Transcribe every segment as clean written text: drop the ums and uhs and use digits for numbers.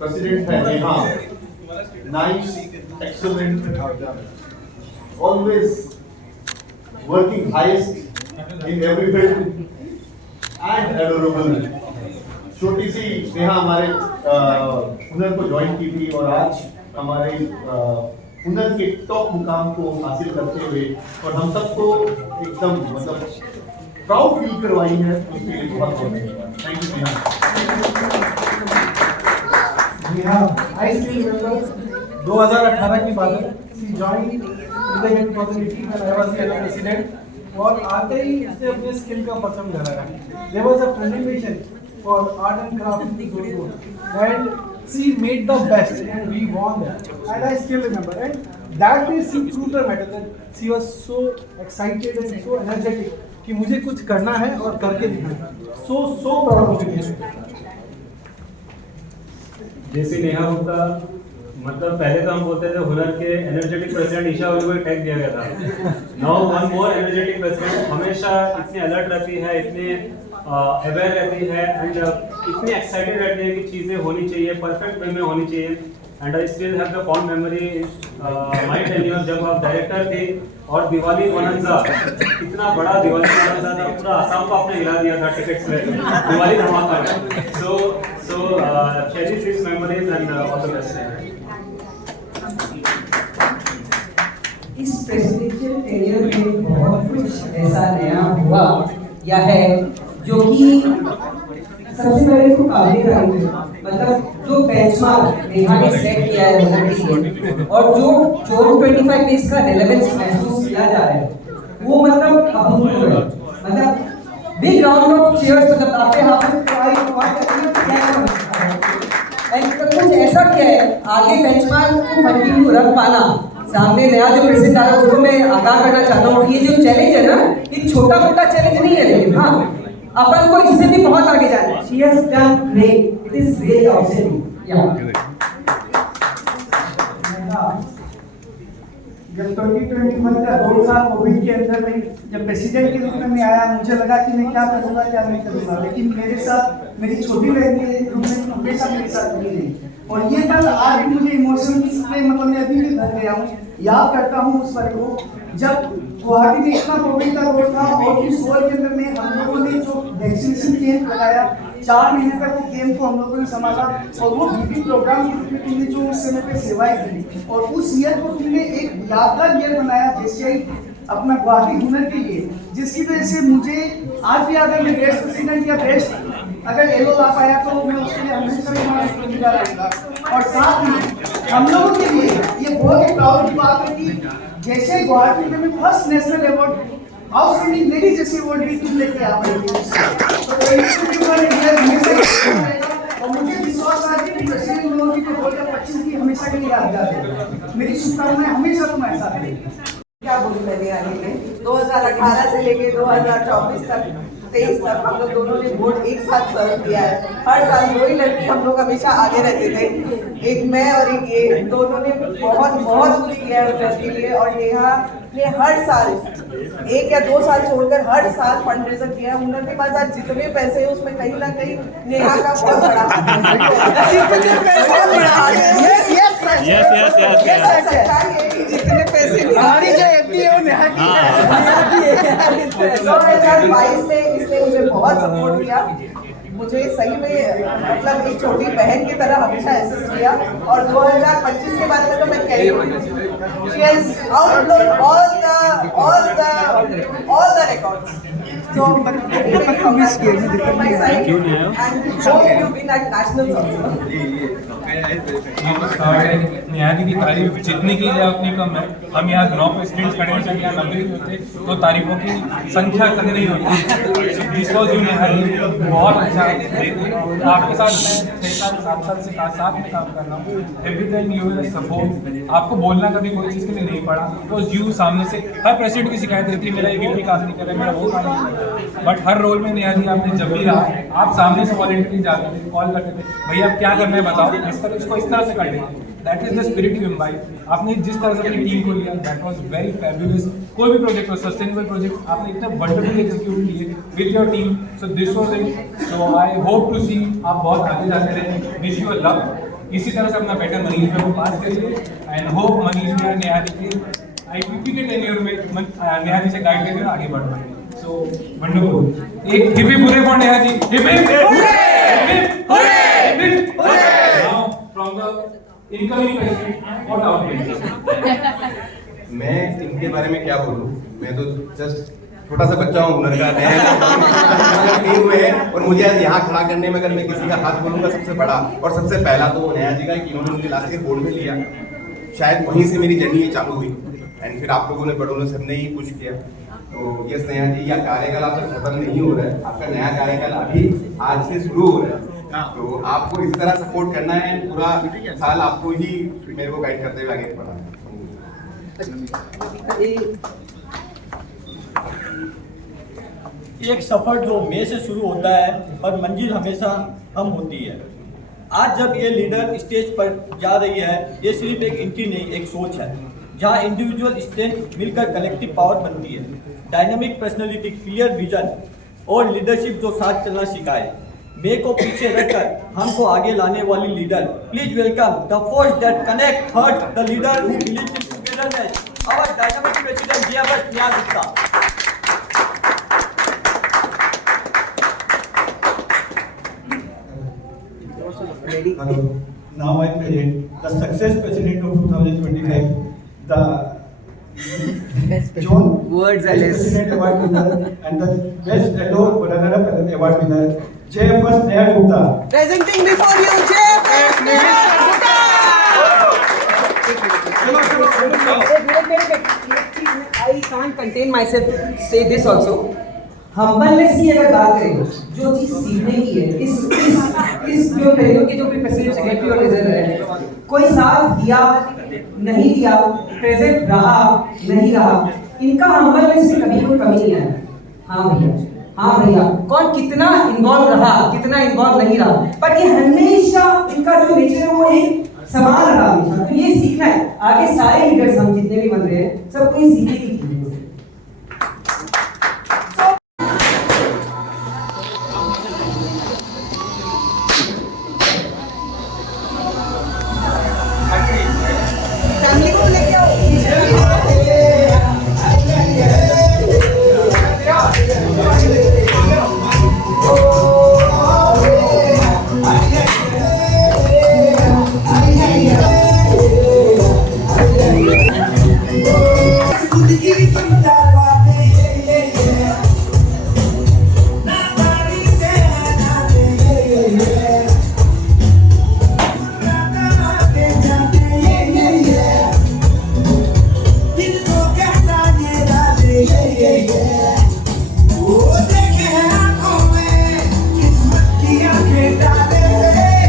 President है Neha, nice, excellent, always working highest in every field and adorable. छोटी सी नेहा हमारे हुनर को ज्वाइन की थी और आज हमारे हुनर के टॉप मुकाम को हासिल करते हुए और हम सबको एकदम मतलब प्राउड फील करवाई है, उसके लिए बहुत बहुत धन्यवाद। Thank you Neha. I still remember 2018 की बात है। She joined in the year 2018 when I was the president और आते ही इसने अपने स्किल का परचम लहराया। There was a presentation for art and craft in Jodhpur and she made the best and we won that, and I still remember, and that day she proved the matter that she was so excited and so energetic कि मुझे कुछ करना है और करके दिखाना। so proud of you। जैसे नेहा गुप्ता मतलब पहले तो हम बोलते थे हुनर के एनर्जेटिक प्रेसिडेंट ईशा ओली को टैग दिया गया था। Now one more energetic president, हमेशा इतनी अलर्ट रहती है, इतनी अवेयर रहती है एंड इतनी एक्साइटेड रहती है कि चीज़ें होनी चाहिए, परफेक्ट वे में होनी चाहिए। And I still have the fond memory my tenure जब आप डायरेक्टर थे और दिवाली बोनंजा, इतना बड़ा दिवाली बोनंजा था, पूरा आसाम को आपने हिला दिया था टिकट्स में दिवाली धमाका में। So cherish this memories and all the best. इस प्रेसिडेंशियल टेन्योर में बहुत कुछ ऐसा नया हुआ या है जो कि सबसे पहले तो काबिल आई है, मतलब जो बेंचमार्क नेहा ने सेट किया है हुनर के लिए और जो 25 डेज का रेलेवेंस महसूस किया जा रहा है वो मतलब अभूतपूर्व है। मतलब बिग राउंड ऑफ चीयर्स, मतलब आपके हाथ में कुछ ऐसा क्या है आगे बेंचमार्क को कंटिन्यू रख पाना। सामने नया जो प्रेसिडेंट आ रहा है उसको मैं आगाह करना चाहता हूँ कि ये जो चैलेंज है ना, ये छोटा मोटा चैलेंज नहीं है, लेकिन हाँ अपन को इससे भी बहुत आगे जाना है। She has done great. It is really outstanding. Yeah. जब 2021 का 2 साल कोविड के अंदर में जब प्रेसिडेंट के रूप में मैं आया, मुझे लगा कि मैं क्या करूँगा क्या नहीं करूँगा, लेकिन मेरे साथ मेरी छोटी बहन के रूप में हमेशा मेरे साथ बनी रही और ये कल आज भी मुझे इमोशंस में मतलब मैं अभी भी भर गया हूँ, याद करता हूँ उस पल को जब गुवाहाटी में इतना कोविड का दौर था और उस दौर के अंदर में हम लोगों ने जो वैक्सीनेशन कैंप लगाया, 4 महीने तक वो कैंप को हम लोगों ने संभाला और वो बीपी प्रोग्राम के रूप में तुमने जो उस समय पे सेवाएं दी और उस ईयर को तुमने एक यादगार ईयर बनाया जैसे अपना गुवाहाटी हुनर के लिए, जिसकी वजह से मुझे आज भी अगर मैं बेस्ट प्रेसिडेंट या बेस्ट अगर एलो ला पाया तो मैं उसके लिए हमेशा शुक्रगुजार रहूंगा। और साथ ही हम लोगों के लिए ये बहुत ही प्राउड की बात है कि जैसे गुवाहाटी में first national award outstanding lady जैसे अवार्ड भी तुम लेके आ रही और मुझे विश्वास है कि प्रेसिडेंट मोदी के 2025 की हमेशा के लिए यादगार है। मेरी शुभकामनाएं हमेशा तुम्हारे साथ रहेंगी। क्या बोलूं मैं आगे में 2018 से लेके 2024 तक 23 तक हम लोग दोनों ने बोर्ड एक साथ सर्व किया है। हर साल 2 ही लड़की हम लोग हमेशा आगे रहते थे, एक मैं और एक ये, दोनों ने बहुत कुछ किया है ट्रस्ट के लिए और नेहा ने हर साल 1 या 2 साल छोड़कर हर साल फंड रेजर किया है। हुनर के पास आज जितने पैसे हैं उसमें कहीं ना कहीं नेहा का बहुत बड़ा जितने पैसे हमारी जो एफडी है वो नेहा की है। 2022 में इसने मुझे बहुत सपोर्ट किया, मुझे सही में मतलब एक छोटी बहन की तरह हमेशा असिस्ट किया और 2025 के बारे में तो मैं कह रही हूँ she has outblown all the records. So miss from my side and hope you win at nationals also. Neha की तारीफ जितनी की जाए उतनी कम है। हम यहाँ 9 प्रेसिडेंट्स खड़े हैं, यहाँ 90 होते तो तारीफों की संख्या कम नहीं होती। दिस वाज यू नेहा, बहुत अच्छा है। आपके साथ मैं 6-7 साल से साथ में काम कर रहा हूँ। Every time you will support, आपको बोलना कभी कोई चीज़ के लिए नहीं पड़ा। तो यू सामने से हर प्रेसिडेंट की शिकायत रहती है, मेरा ये काम नहीं कर रहा है, मेरा वो काम नहीं कर रहा है, बट हर रोल में नेहा जी आपने जब भी रहा आप सामने से वॉलंटियरली जाते थे, कॉल करते थे, भैया आप क्या करना है बताओ, इसको इस तरह से कर लेंगे। That is the spirit you imbibe. आपने जिस तरह से अपनी टीम को लिया, दैट वाज वेरी फैबुलस। कोई भी प्रोजेक्ट हो, सस्टेनेबल प्रोजेक्ट आपने इतने वंडरफुली एग्जीक्यूट किए with your team. So this was it. So I hope to see आप बहुत आगे जाते रहे। विश यू लक इसी तरह से अपना बेटर मनीष भैया को पास करिए एंड होप मनीष भैया नेहा जी के आईपीपी के टेन्योर में नेहा जी से गाइड करके आगे बढ़ पाएंगे। So wonderful. एक hip hip hurray for Neha ji. Hip hip hurray, hip hip hurray. Now from the incoming president what out. मैं इनके बारे में क्या बोलूं, मैं तो जस्ट छोटा सा बच्चा हूँ हुनर का, नया नहीं हुए हैं और मुझे आज यहाँ खड़ा करने में अगर मैं किसी का हाथ बोलूँगा सबसे बड़ा और सबसे पहला तो नेहा जी का, कि इन्होंने मुझे लास्ट ईयर बोर्ड में लिया, शायद वहीं से मेरी जर्नी ये चालू हुई एंड फिर आप लोगों ने बड़ों ने सबने ही पुश किया। तो यस नेहा जी, या कार्यकाल आपका खत्म नहीं हो रहा है, आपका नया कार्यकाल अभी आज से शुरू हो रहा है, तो आपको इस तरह सपोर्ट करना है, पूरा साल आपको ही मेरे को गाइड करते हुए आगे बढ़ाना है। एक सफर जो मई से शुरू होता है और मंजिल हमेशा हम होती है। आज जब ये लीडर स्टेज पर जा रही है, ये सिर्फ एक एंट्री नहीं, एक सोच है जहां इंडिविजुअल स्ट्रेंथ मिलकर कलेक्टिव पावर बनती है। डायनामिक पर्सनालिटी, क्लियर विजन और लीडरशिप जो साथ चलना सिखाए। मई को पीछे रखकर हमको आगे लाने वाली leader, please welcome the force that connect heart the leader who believes in togetherness, our dynamic president Jayaprakash Neha Gupta. Hello. Now I present the success president of 2025, the John Words are Best less. President Award winner and the Best Yellow Runner-up Award winner, Jayapal Neha Gupta. Presenting before you, Jayapal Neha Gupta. I can't contain myself to say this also. Humbleness की अगर बात करें, जो चीज सीखने की है, इस जो टेन्योर के जो भी प्रेसिडेंट, सेक्रेटरी और ट्रेजरर है, कोई साथ दिया नहीं दिया, प्रेजेंट रहा नहीं रहा, इनका हम्बलनेस में कभी कोई कमी नहीं आया। हाँ भैया, कौन कितना इन्वॉल्व रहा, कितना इन्वॉल्व नहीं रहा, पर ये हमेशा इनका जो नेचर है वो एक समान रहा हमेशा। तो ये सीखना है, आगे सारे लीडर्स हम जितने भी बन रहे हैं सबको ये सीखने की चीज है। वो देखे आंखों में किस्मत की आंखें डाले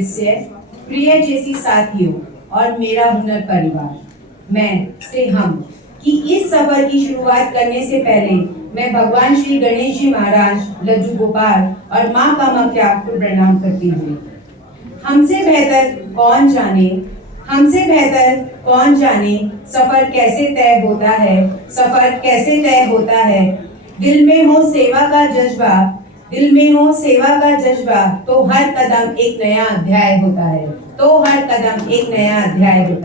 सदस्य, प्रिय जैसी साथियों और मेरा हुनर परिवार, मैं से हम कि इस सफर की शुरुआत करने से पहले मैं भगवान श्री गणेश जी महाराज, लड्डू गोपाल और माँ कामाख्या को प्रणाम करती हूँ। हमसे बेहतर कौन जाने सफर कैसे तय होता है। दिल में हो सेवा का जज्बा तो हर कदम एक नया अध्याय होता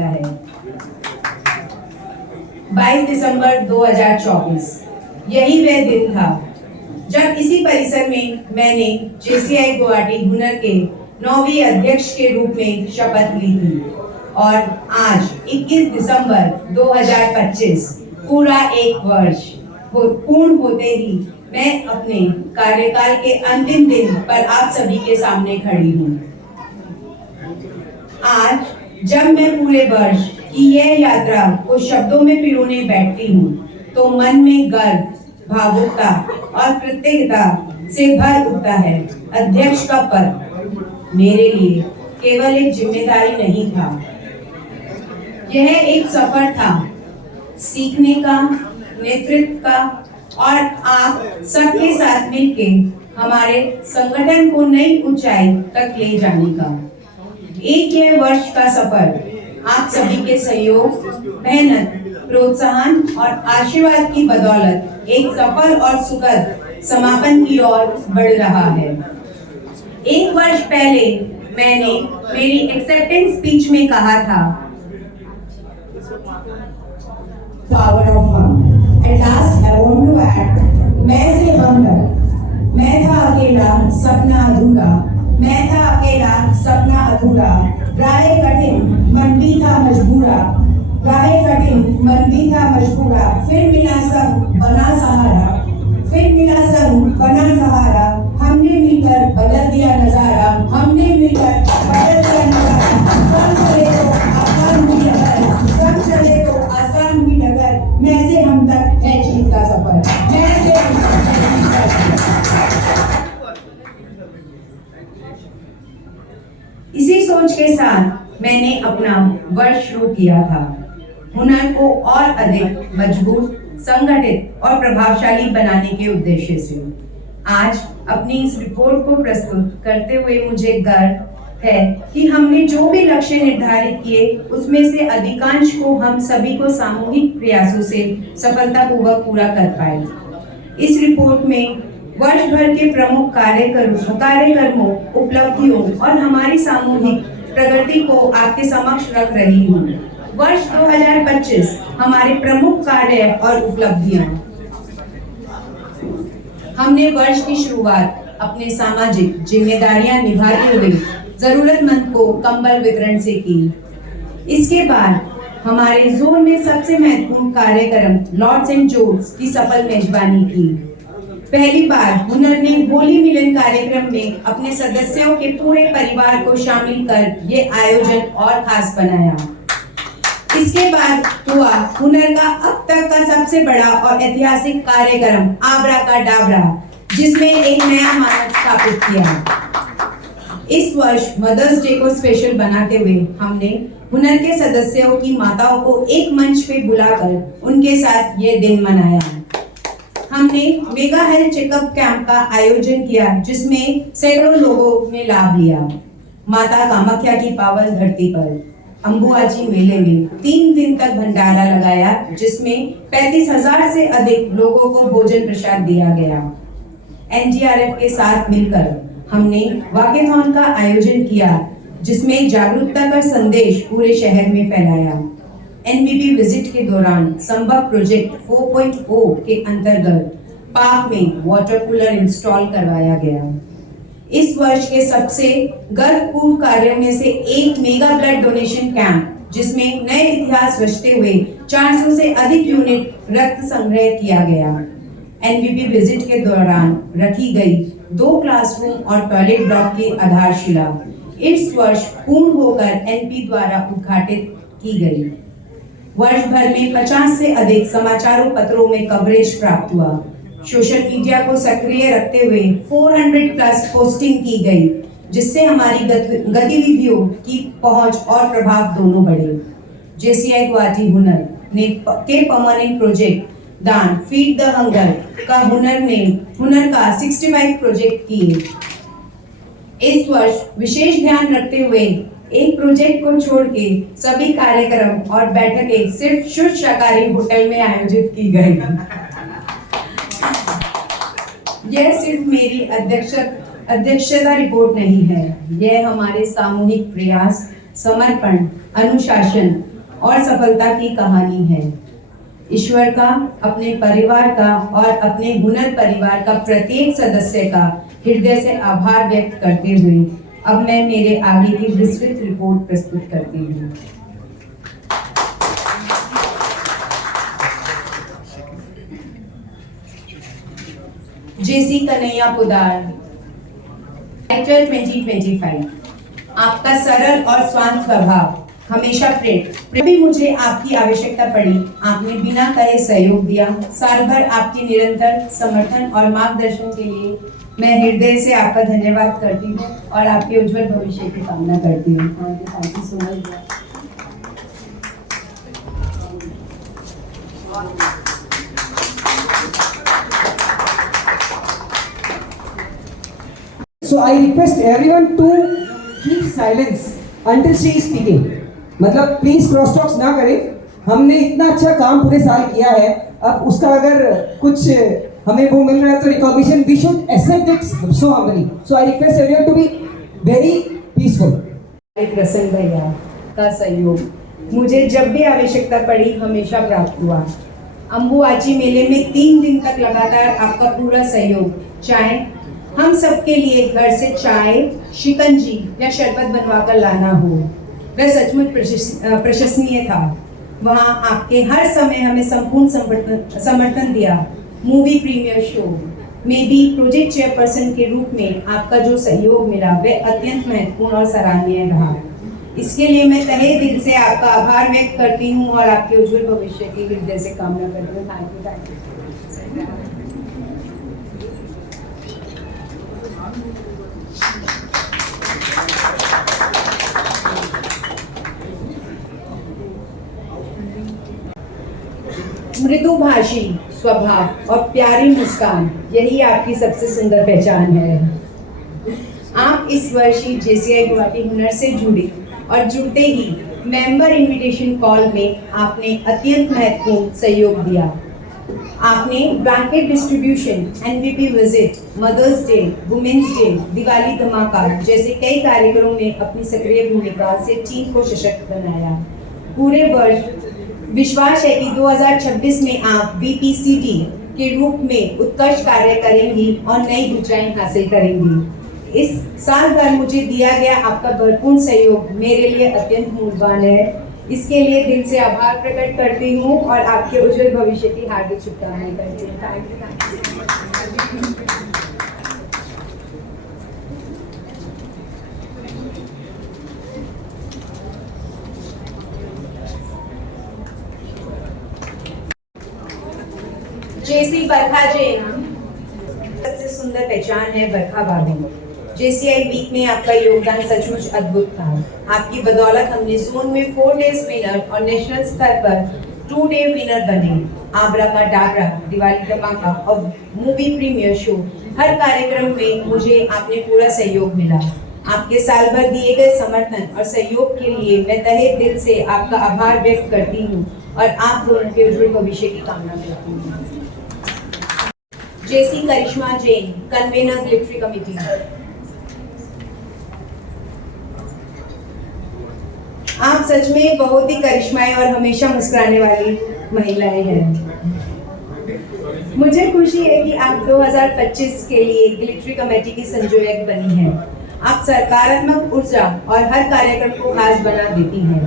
है। 22 दिसंबर 2024 यही वह दिन था जब इसी परिसर में मैंने JCI गुवाहाटी हुनर के 9वें अध्यक्ष के रूप में शपथ ली थी और आज 21 दिसंबर 2025 पूरा एक वर्ष पूर्ण होते ही मैं अपने कार्यकाल के अंतिम दिन पर आप सभी के सामने खड़ी हूँ। आज जब मैं पूरे वर्ष की यह यात्रा को शब्दों में पिरोने बैठती हूँ तो मन में गर्व, भावुकता और कृतज्ञता से भर उठता है। अध्यक्ष का पद मेरे लिए केवल एक जिम्मेदारी नहीं था, यह एक सफर था सीखने का, नेतृत्व का और आप सबके साथ मिलके हमारे संगठन को नई ऊंचाई तक ले जाने का। एक यह वर्ष का सफर आप सभी के सहयोग, मेहनत, प्रोत्साहन और आशीर्वाद की बदौलत एक सफल और सुखद समापन की ओर बढ़ रहा है। एक वर्ष पहले मैंने मेरी एक्सेप्टेंस स्पीच में कहा था, Power of Hum. At last, I want to add, मैं से हम तक, मैं था अकेला सपना अधूरा, राह कठिन मन भी था मजबूरा, फिर मिला संग बना सहारा, हमने मिलकर बदल दिया नजारा, संग चले तो आसान भी डगर, मैं से हम तक है जीत का सफर, इसी सोच के साथ मैंने अपना वर्ष शुरू किया था, हुनर को और अधिक मजबूत, संगठित और प्रभावशाली बनाने के उद्देश्य से। आज अपनी इस रिपोर्ट को प्रस्तुत करते हुए मुझे गर्व है कि हमने जो भी लक्ष्य निर्धारित किए उसमें से अधिकांश को हम सभी को सामूहिक प्रयासों से सफलतापूर्वक पूरा कर पाए। इस रिपोर्ट में वर्ष भर के प्रमुख कार्यक्रमों, उपलब्धियों और हमारी सामूहिक प्रगति को आपके समक्ष रख रही हूँ। वर्ष 2025 हमारे प्रमुख कार्य और उपलब्धियां। हमने वर्ष की शुरुआत अपने सामाजिक जिम्मेदारियां निभाते हुए जरूरतमंद को कंबल वितरण से की। इसके बाद हमारे जोन में सबसे महत्वपूर्ण कार्यक्रम लॉर्ड्स एंड जोड्स की सफल मेजबानी की। पहली बार हुनर ने होली मिलन कार्यक्रम में अपने सदस्यों के पूरे परिवार को शामिल कर ये आयोजन और खास बनाया। इसके बाद हुआ हुनर का अब तक का सबसे बड़ा और ऐतिहासिक कार्यक्रम आबरा का डाबरा, जिसमें एक नया मानक स्थापित किया। इस वर्ष मदर्स डे को स्पेशल बनाते हुए हमने हुनर के सदस्यों की माताओं को एक मंच पे बुलाकर उनके साथ ये दिन मनाया। हमने मेगा हेल्थ चेकअप कैंप का आयोजन किया, जिसमें सैकड़ों लोगों ने लाभ लिया। माता कामाख्या की पावन धरती पर अंबुआजी मेले में 3 दिन तक भंडारा लगाया, जिसमें 35,000 से अधिक लोगों को भोजन प्रसाद दिया गया। NDRF के साथ मिलकर हमने वॉकेथॉन का आयोजन किया, जिसमें जागरूकता का संदेश पूरे शहर में फैलाया। NBB विजिट के दौरान संभव प्रोजेक्ट 4.0 के अंतर्गत पार्क में वाटर कूलर इंस्टॉल करवाया गया। इस वर्ष के सबसे गर्वपूर्ण कार्यों में से एक मेगा ब्लड डोनेशन कैंप, जिसमें नए इतिहास रचते हुए 400 से अधिक यूनिट रक्त संग्रह किया गया। NBB विजिट के दौरान रखी गई 2 क्लासरूम और टॉयलेट ब्लॉक की आधारशिला इस वर्ष पूर्ण होकर NP द्वारा उद्घाटित की गई। वर्ष भर में 50 से अधिक समाचारों पत्रों में कवरेज प्राप्त हुआ। सोशल मीडिया को सक्रिय रखते हुए 400 प्लस पोस्टिंग की गई। जिससे हमारी गतिविधियों की पहुंच और प्रभाव दोनों बढ़े। JCI गुवाहाटी हुनर ने के परमानेंट प्रोजेक्ट दान फीड द हंगर का हुनर का 65 प्रोजेक्ट किए। इस वर्ष विशेष ध्यान रखते हुए एक प्रोजेक्ट को छोड़ के सभी कार्यक्रम और बैठकें सिर्फ शुद्ध शाकाहारी होटल में आयोजित की गई। यह सिर्फ मेरी अध्यक्षता रिपोर्ट नहीं है, यह हमारे सामूहिक प्रयास, समर्पण, अनुशासन और सफलता की कहानी है। ईश्वर का, अपने परिवार का और अपने हुनर परिवार का प्रत्येक सदस्य का हृदय से आभार व्यक्त करते हुए अब मैं मेरे आगे की विस्तृत रिपोर्ट प्रस्तुत करती हूँ। JC Kanhaiya Pudar, actor 2025। आपका सरल और शांत स्वभाव हमेशा प्रेम भी मुझे आपकी आवश्यकता पड़ी, आपने बिना कहे सहयोग दिया। साल भर आपके निरंतर समर्थन और मार्गदर्शन के लिए मैं हृदय से आपका धन्यवाद करती हूँ और आपके उज्जवल भविष्य की कामना करती हूँ। Thank you so much. So I request everyone to keep silence until she is speaking. मतलब प्लीज क्रॉस टॉक्स ना करें। हमने इतना अच्छा काम पूरे साल किया है, अब उसका अगर कुछ हमें वो मिल रहा है तो recognition we should accept it so humbly. So I request everyone to be very peaceful. Prasann भैया का सहयोग मुझे जब भी आवश्यकता पड़ी हमेशा प्राप्त हुआ। अंबुआची मेले में 3 दिन तक लगातार आपका पूरा सहयोग, चाहे हम सबके लिए घर से चाय, शिकंजी या शरबत बनवाकर लाना हो, वह सचमुच प्रशंसनीय था। वहाँ आपके हर समय हमें संपूर्ण समर्थन दिया। मूवी प्रीमियर शो में भी प्रोजेक्ट चेयरपर्सन के रूप में आपका जो सहयोग मिला वह अत्यंत महत्वपूर्ण और सराहनीय रहा। इसके लिए मैं तहे दिल से आपका आभार व्यक्त करती हूँ और आपके उज्जवल भविष्य की हृदय से कामना करती हूँ। Thank you. मृदुभाषी स्वभाव और प्यारी मुस्कान, यही आपकी सबसे सुंदर पहचान है। आप इस वर्ष ही JCI गुवाहाटी हुनर से जुड़ी और जुड़ते ही मेंबर इनविटेशन कॉल में आपने अत्यंत महत्वपूर्ण सहयोग दिया। आपने blanket distribution, NVP visit, mother's day, women's day, Diwali धमाका जैसे कई कार्यक्रमों में अपनी सक्रिय भूमिका से टीम को सशक्त बनाया। पूरे वर्ष विश्वास है कि 2026 में आप BPCD के रूप में उत्कृष्ट कार्य करेंगी और नई ऊंचाई हासिल करेंगी। इस साल भर मुझे दिया गया आपका भरपूर सहयोग मेरे लिए अत्यंत मूल्यवान है। इसके लिए दिल से आभार प्रकट करती हूँ और आपके उज्जवल भविष्य की हार्दिक शुभकामनाएं करती हूँ। Thank you. JC बरखा जैन, सबसे सुंदर पहचान है बरखा बाबू। JCI वीक में आपका योगदान सचमुच अद्भुत था। आपकी बदौलत हमने जोन में 4 डेज विनर और नेशनल स्तर पर 2 डे विनर बने। आबरा का डाबरा, दिवाली धमाका और मूवी प्रीमियर शो, हर कार्यक्रम में मुझे आपने पूरा सहयोग मिला। आपके साल भर दिए गए समर्थन और सहयोग के लिए मैं तहे दिल से आपका आभार व्यक्त करती हूँ और आप दोनों के उज्जवल भविष्य की कामना करती हूँ। JC करिश्मा जैन, कन्वेनर ग्लिटरी कमेटी। आप सच में बहुत ही करिश्माई और हमेशा मुस्कुराने वाली महिलाएं हैं। मुझे खुशी है कि आप 2025 के लिए ग्लिटरी कमेटी की संयोजक बनी हैं। आप सकारात्मक ऊर्जा और हर कार्यक्रम को खास बना देती हैं।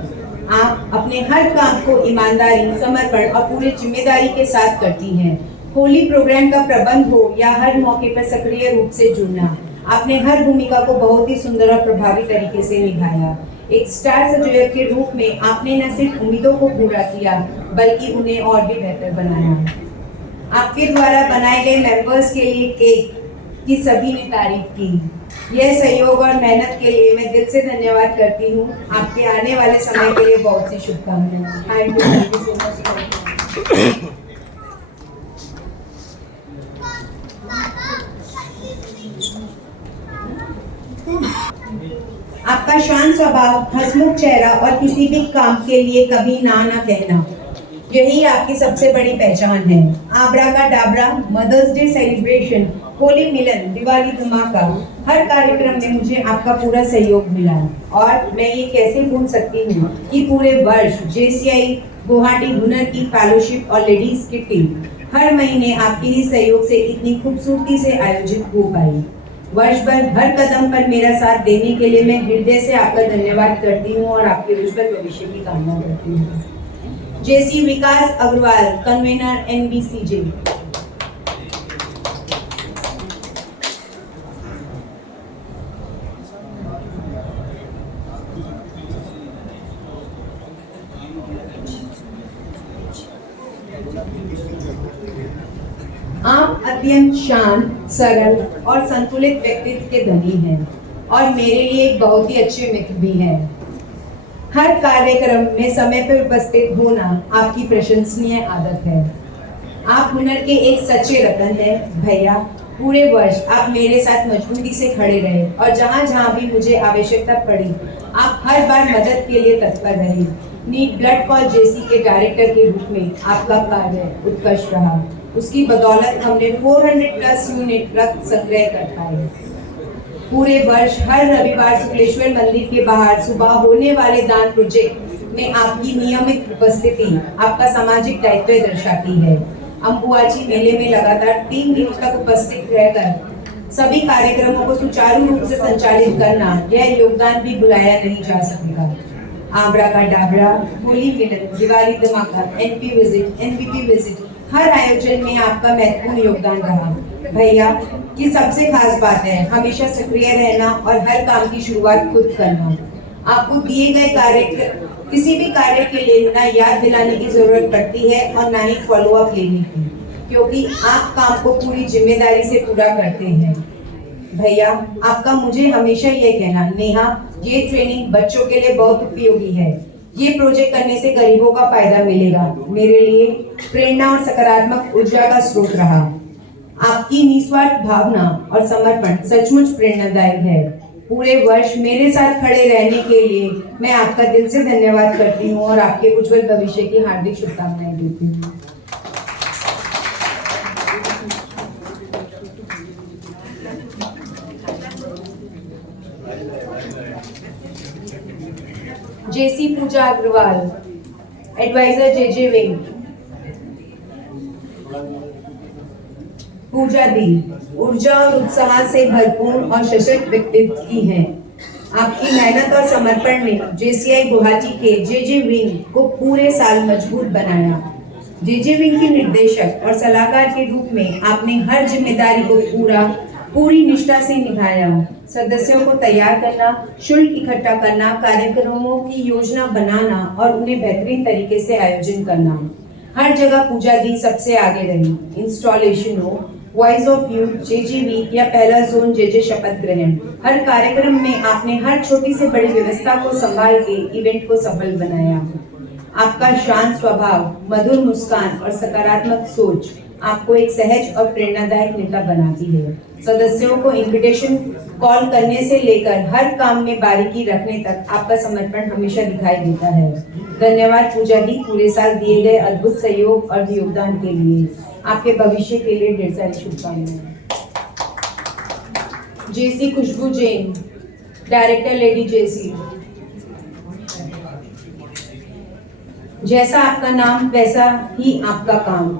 आप अपने हर काम को ईमानदारी, समर्पण और पूरी जिम्मेदारी के साथ करती हैं। होली प्रोग्राम का प्रबंध हो या हर मौके पर सक्रिय रूप से जुड़ना, आपने हर भूमिका को बहुत ही सुंदर और प्रभावी तरीके से निभाया। एक स्टार संयोजक के रूप में आपने न सिर्फ उम्मीदों को पूरा किया बल्कि उन्हें और भी बेहतर बनाया। आपके द्वारा बनाए गए मेंबर्स के लिए केक की सभी ने तारीफ की। यह सहयोग और मेहनत के लिए मैं दिल से धन्यवाद करती हूँ। आपके आने वाले समय के लिए बहुत सी शुभकामनाएं। Thank you so much. आपका शांत स्वभाव, हंसमुख चेहरा और किसी भी काम के लिए कभी ना कहना, यही आपकी सबसे बड़ी पहचान है। आबरा का डाबरा, मदर्स डे सेलिब्रेशन, होली मिलन, दिवाली धमाका, हर कार्यक्रम में मुझे आपका पूरा सहयोग मिला और मैं ये कैसे भूल सकती हूँ कि पूरे वर्ष JCI गुवाहाटी हुनर की फेलोशिप और लेडीज की टीम हर महीने आपके ही सहयोग से इतनी खूबसूरती से आयोजित हो पाई। वर्ष भर हर कदम पर मेरा साथ देने के लिए मैं हृदय से आपका धन्यवाद करती हूँ और आपके उज्जवल भविष्य की कामना करती हूँ। JC विकास अग्रवाल, कन्वीनर NBCJ। आप अत्यंत शांत, सरल और संतुलित व्यक्तित्व के धनी हैं और मेरे लिए एक बहुत ही अच्छे मित्र भी हैं। हर कार्यक्रम में समय पर उपस्थित होना आपकी प्रशंसनीय आदत है। आप हुनर के एक सच्चे रतन हैं। भैया, पूरे वर्ष आप मेरे साथ मजबूती से खड़े रहे और जहाँ जहाँ भी मुझे आवश्यकता पड़ी आप हर बार मदद के लिए तत्पर रहे। नीट ब्लड कॉल JC के डायरेक्टर के रूप में आपका कार्य उत्कृष्ट रहा। उसकी बदौलत हमने 400+ यूनिट रक्त संग्रह कर पाए। पूरे वर्ष हर रविवार शुक्लेश्वर मंदिर के बाहर सुबह होने वाले दान प्रोजेक्ट में आपकी नियमित उपस्थिति आपका सामाजिक दायित्व दर्शाती है। अम्बुआची मेले में लगातार 3 दिन तक उपस्थित रहकर सभी कार्यक्रमों को सुचारू रूप से संचालित करना, यह योगदान भी भुलाया नहीं जा सकेगा। आबरा का डाबरा, होली मिलन, दिवाली धमाका, NP विजिट, NPP विजिट, हर आयोजन में आपका महत्वपूर्ण योगदान रहा। भैया की सबसे खास बात है हमेशा सक्रिय रहना और हर काम की शुरुआत खुद करना। आपको दिए गए किसी भी कार्य के लिए ना याद दिलाने की जरूरत पड़ती है और ना ही फॉलो अप लेने की, क्योंकि आप काम को पूरी जिम्मेदारी से पूरा करते हैं। भैया, आपका मुझे हमेशा ये कहना, नेहा, ये ट्रेनिंग बच्चों के लिए बहुत उपयोगी है। ये प्रोजेक्ट करने से गरीबों का फायदा मिलेगा, मेरे लिए प्रेरणा और सकारात्मक ऊर्जा का स्रोत रहा। आपकी निस्वार्थ भावना और समर्पण सचमुच प्रेरणादायक है। पूरे वर्ष मेरे साथ खड़े रहने के लिए मैं आपका दिल से धन्यवाद करती हूँ और आपके उज्जवल भविष्य की हार्दिक शुभकामनाएं देती हूँ। JC पूजा अग्रवाल, एडवाइजर JJ विंग। पूजा दी ऊर्जा और उत्साह से भरपूर और सशक्त व्यक्तित्व की है। आपकी मेहनत और समर्पण ने JCI गुवाहाटी के JJ विंग को पूरे साल मजबूत बनाया। JJ विंग के निर्देशक और सलाहकार के रूप में आपने हर जिम्मेदारी को पूरी निष्ठा से निभाया। सदस्यों को तैयार करना, शुल्क इकट्ठा करना, कार्यक्रमों की योजना बनाना और उन्हें बेहतरीन तरीके से आयोजन करना, हर जगह पूजा दी सबसे आगे रही। इंस्टॉलेशन हो, वॉइस ऑफ यूथ, JJV या पहला जोन JJ शपथ ग्रहण, हर कार्यक्रम में आपने हर छोटी से बड़ी व्यवस्था को संभाल के इवेंट को सफल बनाया। आपका शांत स्वभाव, मधुर मुस्कान और सकारात्मक सोच आपको एक सहज और प्रेरणादायक नेता बनाती है। सदस्यों को इनविटेशन कॉल करने से लेकर हर काम में बारीकी रखने तक आपका समर्पण हमेशा दिखाई देता है। धन्यवाद पूजा दी, पूरे साल दिए गए अद्भुत सहयोग और योगदान के लिए। आपके भविष्य के लिए ढेर सारी शुभकामनाएं। JC खुशबू जैन, डायरेक्टर लेडी JC। जैसा आपका नाम वैसा ही आपका काम।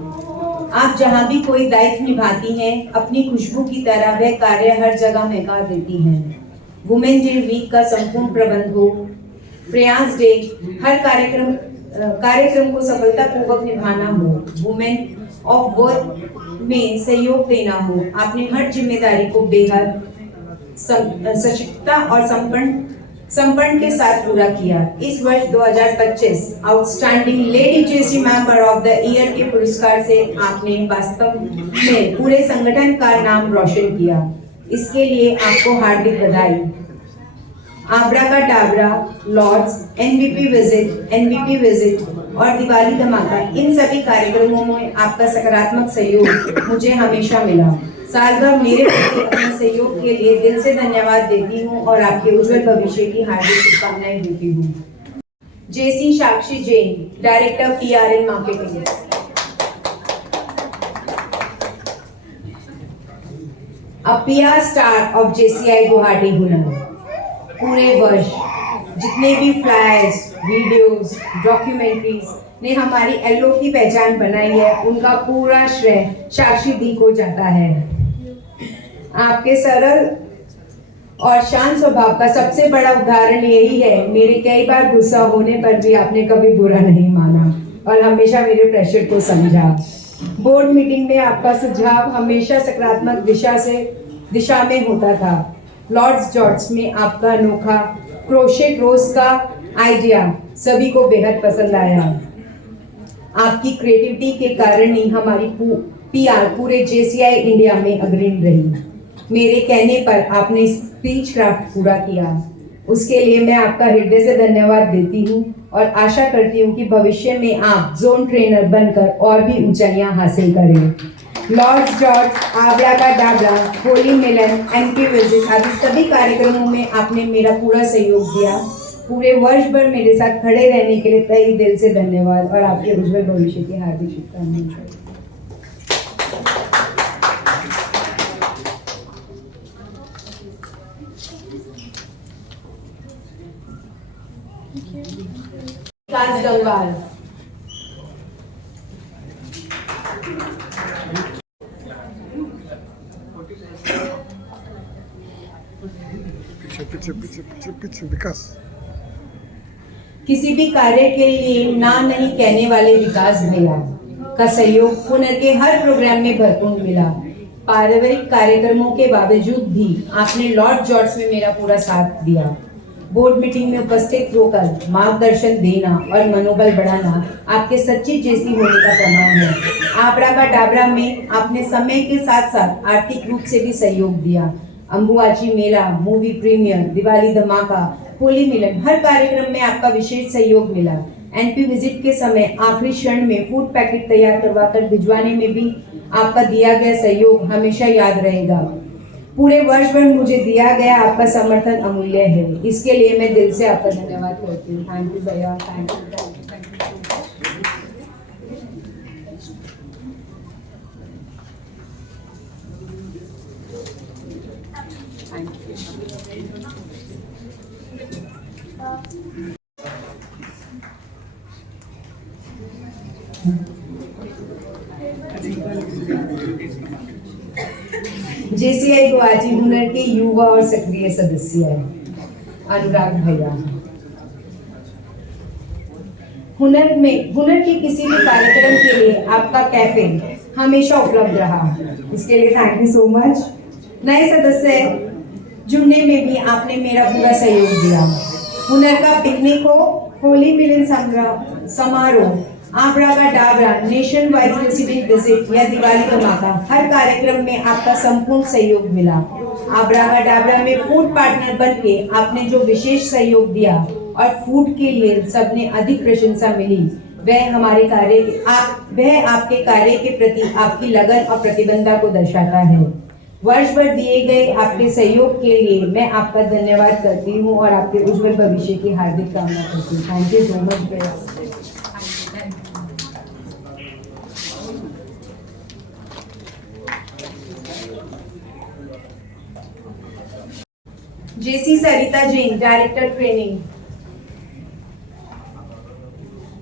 आप जहाँ भी कोई दायित्व निभाती हैं, अपनी खुशबू की तरह वह कार्य हर जगह महका देती हैं। वुमेन डे वीक का संपूर्ण प्रबंध हो, प्रयास डे, हर कार्यक्रम को सफलतापूर्वक निभाना हो, वुमेन ऑफ वर्क में सहयोग देना हो, आपने हर जिम्मेदारी को बेहद सशक्तता और संपन्न संपन्न के साथ पूरा किया। इस वर्ष 2025 outstanding lady JC member of the year के पुरस्कार से आपने वास्तव में पूरे संगठन का नाम रोशन किया। इसके लिए आपको हार्दिक बधाई। आब्राकाडाब्रा, लॉर्ड्स, एनवीपी विजिट और दिवाली धमाका, इन सभी कार्यक्रमों में आपका सकारात्मक सहयोग मुझे हमेशा मिला। साल भर मेरे प्रति अपने सहयोग के लिए दिल से धन्यवाद देती हूँ और आपके उज्जवल भविष्य की हार्दिक शुभकामनाएं देती हूँ। JC Sakshi Jain, director PR and marketing. A PR star of JCI Guwahati Hunar. पूरे वर्ष जितने भी फ्लायर्स, वीडियोस, डॉक्यूमेंट्रीज ने हमारी एलओ की पहचान बनाई है, उनका पूरा श्रेय साक्षी दी को जाता है। आपके सरल और शांत स्वभाव का सबसे बड़ा उदाहरण यही है। मेरे कई बार गुस्सा होने पर भी आपने कभी बुरा नहीं माना और हमेशा मेरे प्रेशर को समझा। बोर्ड मीटिंग में आपका सुझाव हमेशा सकारात्मक दिशा में होता था। लॉर्ड्स जॉर्ज में आपका अनोखा क्रोशेट रोज का आइडिया सभी को बेहद पसंद आया। आपकी क्रिएटिविटी के कारण ही हमारी PR पूरे JCI इंडिया में अग्रणी रही। मेरे कहने पर आपने स्पीच क्राफ्ट पूरा किया, उसके लिए मैं आपका हृदय से धन्यवाद देती हूँ और आशा करती हूँ कि भविष्य में आप जोन ट्रेनर बनकर और भी ऊंचाइयां हासिल करें। लॉर्ड्स जॉर्ज, आब्राकाडाब्रा, होली मिलन, MP विजिट आदि सभी कार्यक्रमों में आपने मेरा पूरा सहयोग दिया। पूरे वर्ष भर मेरे साथ खड़े रहने के लिए तहे दिल से धन्यवाद और आपके उज्जवल भविष्य की हार्दिक शुभकामनाएं। विकास गंगवार। पीछे विकास। किसी भी कार्य के लिए ना नहीं कहने वाले विकास भैया का सहयोग हुनर के हर प्रोग्राम में भरपूर मिला। पारिवारिक कार्यक्रमों के बावजूद भी आपने लॉर्ड जॉर्ज में मेरा पूरा साथ दिया। बोर्ड मीटिंग में उपस्थित होकर मार्गदर्शन देना और मनोबल बढ़ाना आपके सच्ची जेसी होने का प्रमाण है। आब्राकाडाब्रा में आपने समय के साथ साथ आर्थिक रूप से भी सहयोग दिया। अंबुआची मेला, मूवी प्रीमियर, दिवाली धमाका, होली मिलन, हर कार्यक्रम में आपका विशेष सहयोग मिला। NP विजिट के समय आखिरी क्षण में फूड पैकेट तैयार करवाकर भिजवाने में भी आपका दिया गया सहयोग हमेशा याद रहेगा। पूरे वर्ष भर मुझे दिया गया आपका समर्थन अमूल्य है, इसके लिए मैं दिल से आपका धन्यवाद करती हूँ। थैंक यू भैया, थैंक यू। JCI गुवाहाटी हुनर के युवा और सक्रिय सदस्य है अनुराग भैया। हुनर के किसी भी कार्यक्रम के लिए आपका कैफे हमेशा उपलब्ध रहा, इसके लिए थैंक यू सो मच। नए सदस्य जुड़ने में भी आपने मेरा पूरा सहयोग दिया। हुनर का पिकनिक हो, होली मिलन समारोह, आब्राकाडाब्रा, नेशन वाइड रेसिडेंट विजिट या दिवाली धमाका, हर कार्यक्रम में आपका संपूर्ण सहयोग मिला। आब्राकाडाब्रा में फूड पार्टनर बनके आपने जो विशेष सहयोग दिया और फूड के लिए सबने अधिक प्रशंसा मिली, वह आपके कार्य के प्रति आपकी लगन और प्रतिबद्धता को दर्शाता है। वर्ष भर दिए गए आपके सहयोग के लिए मैं आपका धन्यवाद करती हूँ और आपके उज्जवल भविष्य की हार्दिक कामना करती हूँ। Thank you so much. JC Sarita Jain, director training.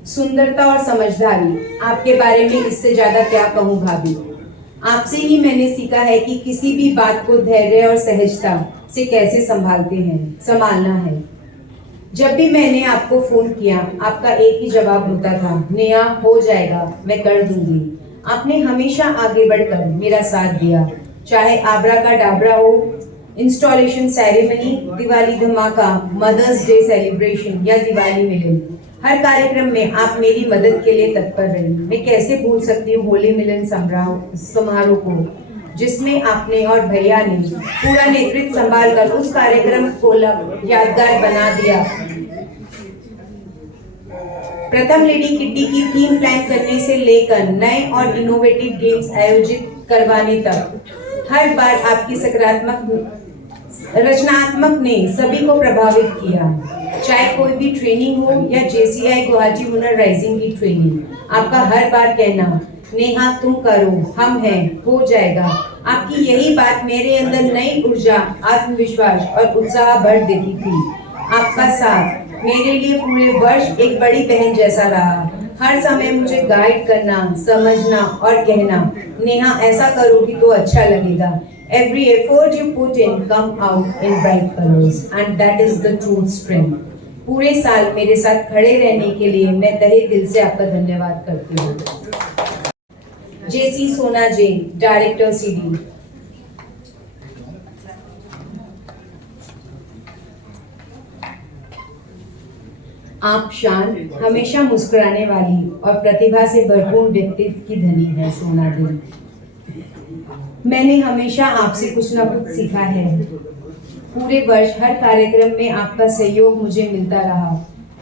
सुंदरता और समझदारी, आपके बारे में इससे ज्यादा क्या कहूँ भाभी। आपसे ही मैंने सीखा है कि किसी भी बात को धैर्य और सहजता से कैसे संभालना है। जब भी मैंने आपको फोन किया, आपका एक ही जवाब होता था, नेहा हो जाएगा, मैं कर दूंगी। आपने हमेशा आगे बढ़कर मेरा साथ दिया, चाहे आब्राकाडाब्रा हो इंस्टॉलेशन सेरेमनी, दिवाली धमाका, मदर्स डे सेलिब्रेशन या दिवाली मिलन, हर कार्यक्रम में आप मेरी मदद के लिए तत्पर रही। मैं कैसे भूल सकती हूँ होली मिलन समारोह को, जिसमें आपने और भैया ने पूरा नेतृत्व संभाल कर उस कार्यक्रम को यादगार बना दिया। प्रथम लेडी किट्टी की थीम प्लान करने से लेकर नए और इनोवेटिव गेम्स आयोजित करवाने तक हर बार आपकी सकारात्मक रचनात्मक ने सभी को प्रभावित किया। चाहे कोई भी ट्रेनिंग हो या JCI गुवाहाटी हुनर राइजिंग की ट्रेनिंग, आपका हर बार कहना नेहा तुम करो, हम हैं, हो जाएगा। आपकी यही बात मेरे अंदर नई ऊर्जा, आत्मविश्वास और उत्साह भर देती थी। आपका साथ मेरे लिए पूरे वर्ष एक बड़ी बहन जैसा रहा। हर समय मुझे गाइड करना, समझना और कहना नेहा ऐसा करोगी तो अच्छा लगेगा। Every effort you put in come out in bright colors and that is the true strength. पूरे साल मेरे साथ खड़े रहने के लिए मैं तहे दिल से आपका धन्यवाद करती हूँ। JC सोना जे, डायरेक्टर CD। आप शांत, हमेशा मुस्कुराने वाली और प्रतिभा से भरपूर व्यक्तित्व की धनी है सोना जी। मैंने हमेशा आपसे कुछ न कुछ सीखा है। पूरे वर्ष हर कार्यक्रम में आपका सहयोग मुझे मिलता रहा।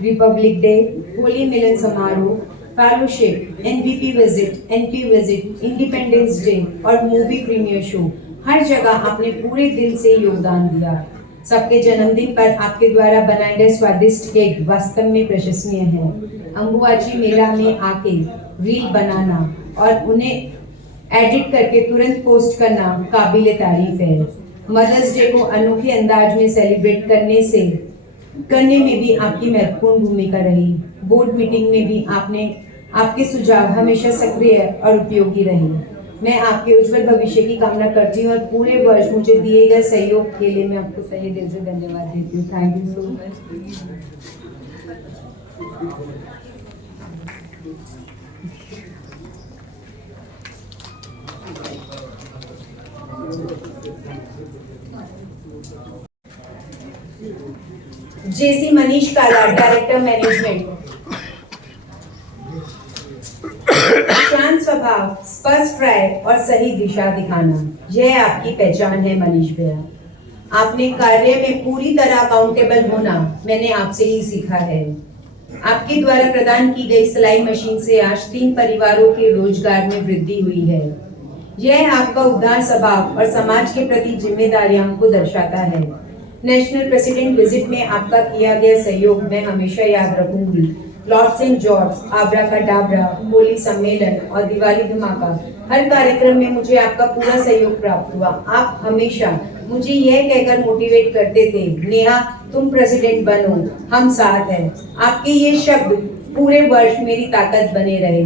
रिपब्लिक डे, होली मिलन समारोह, fellowship, NPP visit, NP visit, independence day और मूवी प्रीमियर शो, हर जगह आपने पूरे दिल से योगदान दिया। सबके जन्मदिन पर आपके द्वारा बनाए गए स्वादिष्ट केक वास्तव में प्रशंसनीय है। अंबुबाची मेला में आके रील बनाना और उन्हें एडिट करके तुरंत पोस्ट करना काबिले तारीफ है। मदर्स डे को अनोखे अंदाज में सेलिब्रेट करने में भी आपकी महत्वपूर्ण भूमिका रही। बोर्ड मीटिंग में भी आपके सुझाव हमेशा सक्रिय और उपयोगी रहे। मैं आपके उज्जवल भविष्य की कामना करती हूँ और पूरे वर्ष मुझे दिए गए सहयोग के लिए मैं आपको तहे दिल से धन्यवाद देती हूँ। Thank you so much. JC Manish काला, डायरेक्टर मैनेजमेंट। शांत स्वभाव, स्पष्ट राय और सही दिशा दिखाना, यह आपकी पहचान है मनीष भैया। आपने कार्य में पूरी तरह अकाउंटेबल होना मैंने आपसे ही सीखा है। आपके द्वारा प्रदान की गई सिलाई मशीन से आज 3 परिवारों के रोजगार में वृद्धि हुई है। यह आपका उदार स्वभाव और समाज के प्रति जिम्मेदारियों को दर्शाता है। नेशनल प्रेसिडेंट विजिट में आपका किया गया सहयोग मैं हमेशा याद रखूंगी। लॉर्ड सेंट जॉर्ज, आबरा का डाबरा, होली सम्मेलन और दिवाली धमाका, हर कार्यक्रम में मुझे आपका पूरा सहयोग प्राप्त हुआ। आप हमेशा मुझे यह कहकर मोटिवेट करते थे, नेहा तुम प्रेसिडेंट बनो, हम साथ हैं। आपके ये शब्द पूरे वर्ष मेरी ताकत बने रहे।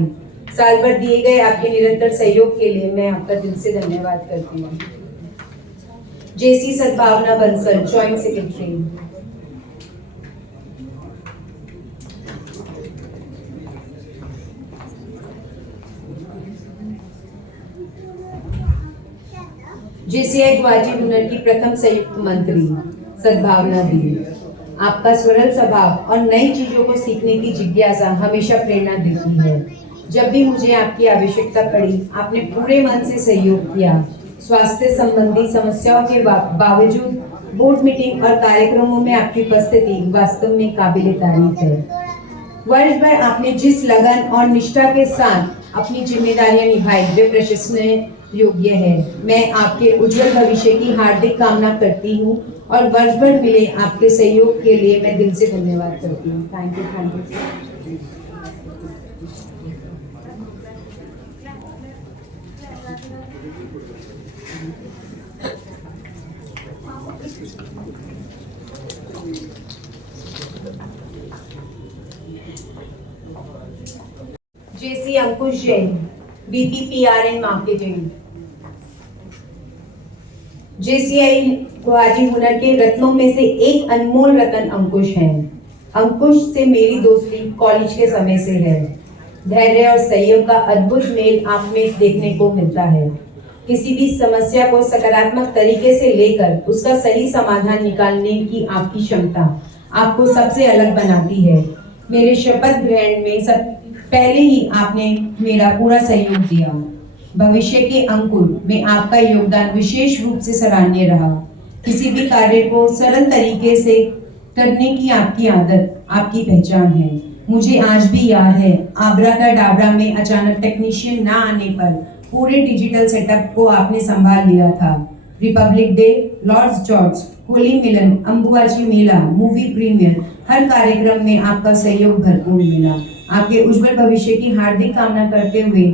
साल भर दिए गए आपके निरंतर सहयोग के लिए मैं आपका दिल से धन्यवाद करती हूँ। JC सद्भावना Bansal, joint secretary. JCI Guwahati हुनर की प्रथम संयुक्त मंत्री सद्भावना दी। आपका सरल स्वभाव और नई चीजों को सीखने की जिज्ञासा हमेशा प्रेरणा देती है। जब भी मुझे आपकी आवश्यकता पड़ी, आपने पूरे मन से सहयोग किया। स्वास्थ्य संबंधी समस्याओं के बावजूद बोर्ड मीटिंग और कार्यक्रमों में आपकी उपस्थिति वास्तव में काबिले तारीफ है। वर्ष भर आपने जिस लगन और निष्ठा के साथ अपनी जिम्मेदारियां निभाई वे प्रशंसनीय योग्य है। मैं आपके उज्जवल भविष्य की हार्दिक कामना करती हूँ और वर्ष भर मिले आपके सहयोग के लिए मैं दिल से धन्यवाद करती हूँ। Thank you. JC Ankush Jain, VP PR and marketing. JCI Guwahati हुनर के रत्नों में से एक अनमोल रत्न अंकुश हैं। अंकुश से मेरी दोस्ती कॉलेज के समय से है। धैर्य और संयम का अद्भुत मेल आप में देखने को मिलता है। किसी भी समस्या को सकारात्मक तरीके से लेकर उसका सही समाधान निकालने की आपकी क्षमता आपको सबसे अलग बनाती है। मेरे शपथ ग्रहण में सब पहले ही आपने मेरा पूरा सहयोग दिया। भविष्य के अंकुर में आपका योगदान विशेष रूप से सराहनीय रहा। किसी भी कार्य को सरल तरीके से करने की आपकी आदत आपकी पहचान है। मुझे आज भी याद है, आब्राकाडाब्रा में अचानक टेक्नीशियन ना आने पर पूरे डिजिटल सेटअप को आपने संभाल लिया था। Republic Day, Lords George, Holi मिलन, अंबुबाची मेला, मूवी प्रीमियर, हर कार्यक्रम में आपका सहयोग भरपूर मिला। आपके उज्जवल भविष्य की हार्दिक कामना करते हुए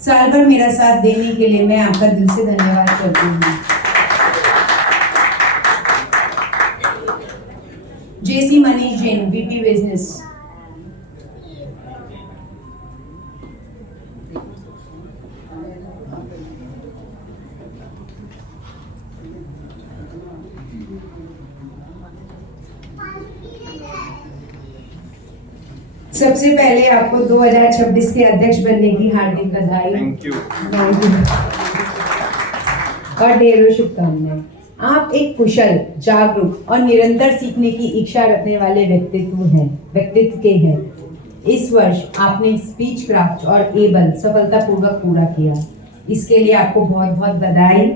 साल भर मेरा साथ देने के लिए मैं आपका दिल से धन्यवाद करती हूँ। जेसी मनीष जैन, VP बिजनेस। सबसे पहले आपको 2026 के अध्यक्ष बनने की हार्दिक बधाई। Thank you. और ढेरों शुभकामनाएं। आप एक कुशल, जागरूक और निरंतर सीखने की इच्छा रखने वाले व्यक्तित्व के हैं। इस वर्ष आपने स्पीच क्राफ्ट और एबल सफलतापूर्वक पूरा किया। इसके लिए आपको बहुत बहुत बधाई।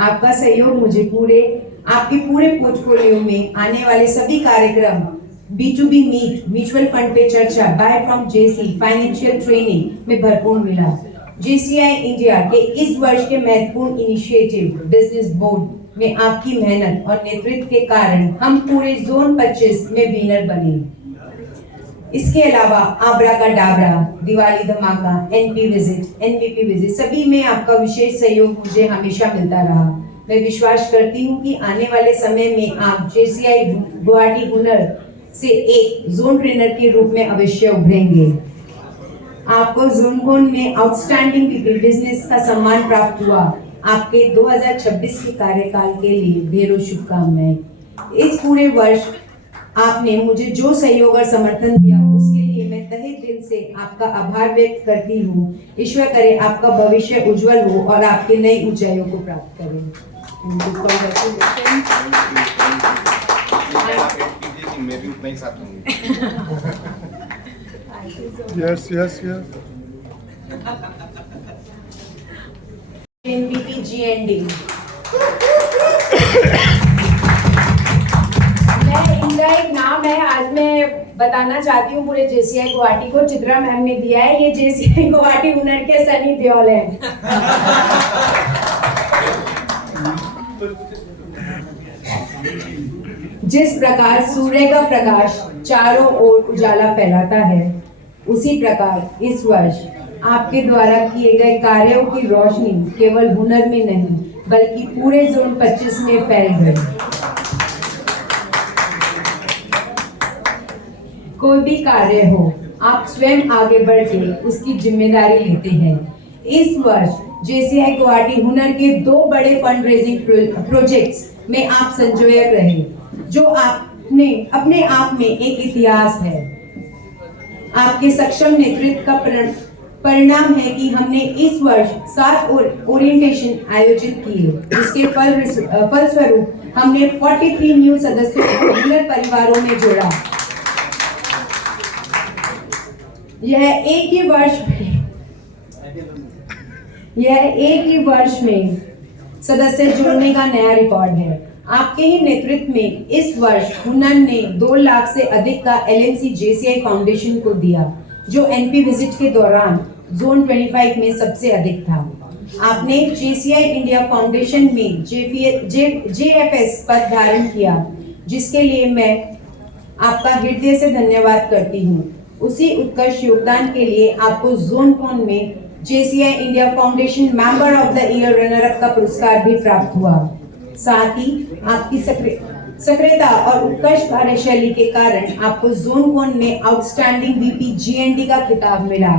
आपका सहयोग मुझे आपके पूरे पोर्टफोलियो में आने वाले सभी कार्यक्रम, B2B मीट, म्यूचुअल फंड पे चर्चा, by from JC, financial training में भरपूर मिला। JCI इंडिया के इस वर्ष के महत्वपूर्ण इनिशिएटिव बिजनेस बोर्ड में आपकी मेहनत और नेतृत्व के कारण हम पूरे जोन 25 में विनर बने। इसके अलावा आब्राकाडाब्रा, दिवाली धमाका, NVP विजिट सभी में आपका विशेष सहयोग मुझे हमेशा मिलता रहा। मैं विश्वास करती हूँ कि आने वाले समय में आप JCI गुवाहाटी हुनर से एक जोन ट्रेनर के रूप में अवश्य उभरेंगे। आपको जोन में आउटस्टैंडिंग बिजनेस का सम्मान प्राप्त हुआ। आपके 2026 के कार्यकाल के लिए ढेरों शुभकामनाएं। इस पूरे वर्ष आपने मुझे जो सहयोग और समर्थन दिया उसके लिए मैं तहे दिल से आपका आभार व्यक्त करती हूँ। ईश्वर करे आपका भविष्य उज्जवल हो और आपके नई ऊंचाइयों को प्राप्त करें। मैं भी उतना ही साथ दूंगी। Yes. NVP GND। इनका एक नाम है, आज मैं बताना चाहती हूँ पूरे JCI गुवाहाटी को। चित्रा मैम ने दिया है, ये JCI गुवाहाटी हुनर के सनी देओल है। जिस प्रकार सूर्य का प्रकाश चारों ओर उजाला फैलाता है, उसी प्रकार इस वर्ष आपके द्वारा किए गए कार्यों की रोशनी केवल हुनर में नहीं बल्कि पूरे जोन 25 में फैल गई। कोई भी कार्य हो, आप स्वयं आगे बढ़ के उसकी जिम्मेदारी लेते हैं। इस वर्ष JCI गुवाहाटी हुनर के 2 बड़े फंड रेजिंग प्रोजेक्ट्स में आप संयोजक रहे, जो आपने अपने आप में एक इतिहास है। आपके सक्षम नेतृत्व का परिणाम है कि हमने इस वर्ष 7 ओरिएंटेशन आयोजित किए, जिसके फलस्वरूप हमने 43 न्यू सदस्यों को हुनर परिवारों में जोड़ा। यह एक ही वर्ष में सदस्य जोड़ने का नया रिकॉर्ड है। आपके ही नेतृत्व में इस वर्ष हुनर ने 2 लाख से अधिक का LNC JCI फाउंडेशन को दिया, जो NP विजिट के दौरान जोन 25 में सबसे अधिक था। आपने JCI इंडिया फाउंडेशन में JFS पद धारण किया, जिसके लिए मैं आपका हृदय से धन्यवाद करती हूँ। उसी उत्कृष्ट योगदान के लिए आपको जोन कॉन में JCI India foundation member of the year runner up का पुरस्कार भी प्राप्त हुआ। साथ ही आपकी सक्रियता और उत्कृष्ट कार्यशैली के कारण आपको जोन कॉन में आउटस्टैंडिंग VP GND का खिताब मिला,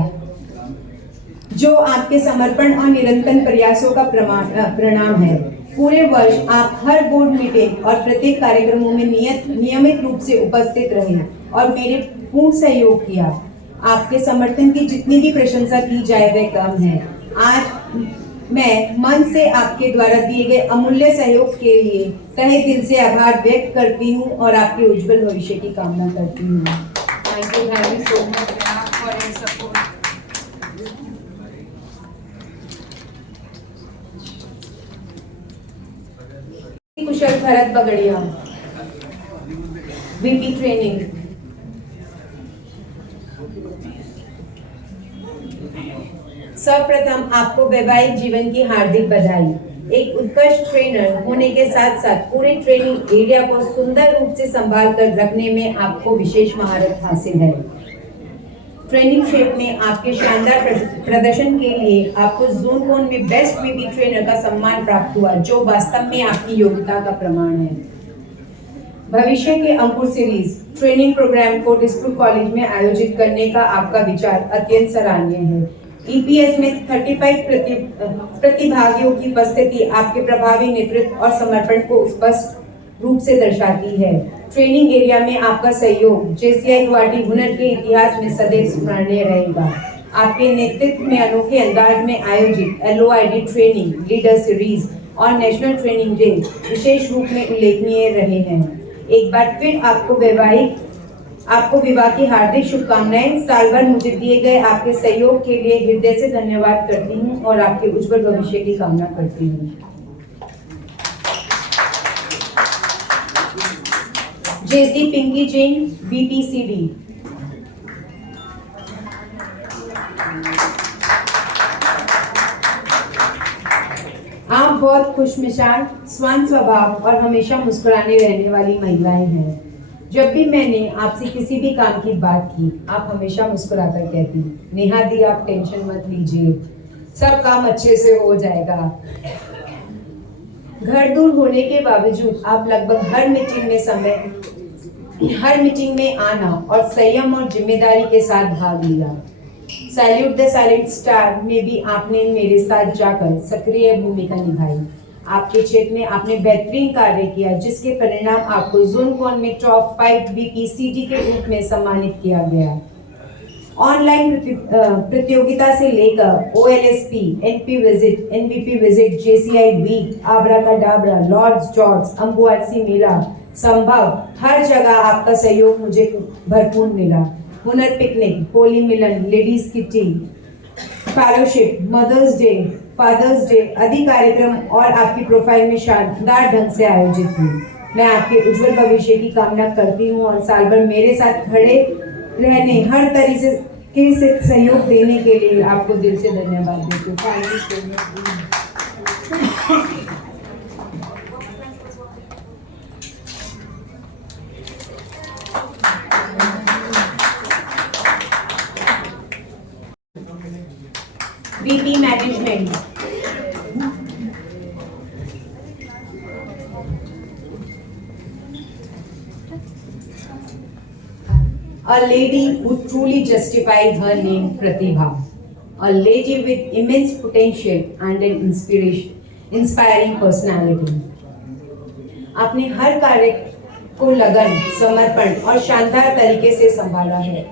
जो आपके समर्पण और निरंतर प्रयासों का परिणाम है। पूरे वर्ष आप हर बोर्ड मीटिंग और प्रत्येक कार्यक्रमों में नियमित रूप से उपस्थित रहे और मेरे पूर्ण सहयोग किया। आपके समर्थन की जितनी भी प्रशंसा की जाए वह कम है। मैं मन से आपके द्वारा दिए गए अमूल्य सहयोग के लिए तहे दिल से आभार व्यक्त करती हूँ और आपके उज्जवल भविष्य की कामना करती हूँ। Thank you so much for your support. Kushal Bharat Bagadia, VP training. सर्वप्रथम आपको वैवाहिक जीवन की हार्दिक बधाई। एक उत्कृष्ट ट्रेनर होने के साथ साथ पूरे ट्रेनिंग एरिया को सुंदर रूप से संभाल कर रखने में आपको विशेष महारत हासिल है। ट्रेनिंग शेप में आपके शानदार प्रदर्शन के लिए आपको जोन कोन में बेस्ट वीपी ट्रेनर का सम्मान प्राप्त हुआ, जो वास्तव में आपकी योग्यता का प्रमाण है। भविष्य के अंकुर सीरीज ट्रेनिंग प्रोग्राम को डिस्ट्रिक्ट कॉलेज में आयोजित करने का आपका विचार अत्यंत सराहनीय है। ईपीएस में 35 प्रतिभागियों की उपस्थिति आपके प्रभावी नेतृत्व और समर्पण को स्पष्ट रूप से दर्शाती है। ट्रेनिंग एरिया में आपका सहयोग जेसीआई गुवाहाटी हुनर के इतिहास में सदैव स्मरणीय रहेगा। आपके नेतृत्व में अनोखे अंदाज में आयोजित LOID ट्रेनिंग लीडर सीरीज और नेशनल ट्रेनिंग डे विशेष रूप में उल्लेखनीय रहे हैं। एक बार फिर आपको विवाह की हार्दिक शुभकामनाएं। साल भर मुझे दिए गए आपके सहयोग के लिए हृदय से धन्यवाद करती हूं और आपके उज्जवल भविष्य की कामना करती हूं। जेसी पिंकी जैन, BPCD। आप बहुत खुशमिजाज, स्वान स्वभाव और हमेशा मुस्कुराने रहने वाली महिलाएं हैं। जब भी मैंने आपसे किसी भी काम की बात की, आप हमेशा मुस्कुराकर कहती, नेहा दी आप टेंशन मत लीजिए, सब काम अच्छे से हो जाएगा। घर दूर होने के बावजूद आप लगभग हर मीटिंग में आना और संयम और जिम्मेदारी के साथ भाग लिया। सैल्यूट द साइलेंट स्टार में भी आपने मेरे साथ जाकर सक्रिय भूमिका निभाई। आपके क्षेत्र में आपने बेहतरीन कार्य किया, जिसके परिणाम आपको जोन कॉन में टॉप 5 BPCD के रूप में सम्मानित किया गया। ऑनलाइन प्रतियोगिता से लेकर OLSP, NP visit, NVP visit, JCI week, abracadabra, Lords George, Ambubachi मेला संभव हर जगह आपका सहयोग मुझे भरपूर मिला। हुनर पिकनिक, होली मिलन, ladies kitty, fellowship, Mother's Day, Father's Day आदि कार्यक्रम और आपकी प्रोफाइल में शानदार ढंग से आयोजित हुई। मैं आपके उज्जवल भविष्य की कामना करती हूँ और साल भर मेरे साथ खड़े रहने, हर तरीके से सहयोग देने के लिए आपको दिल से धन्यवाद देती हूँ। Thank you so much. VP Management, a lady who truly justifies her name, Pratibha, a lady with immense potential and an inspiring personality. आपने हर कार्य को लगन, समर्पण और शानदार तरीके से संभाला है।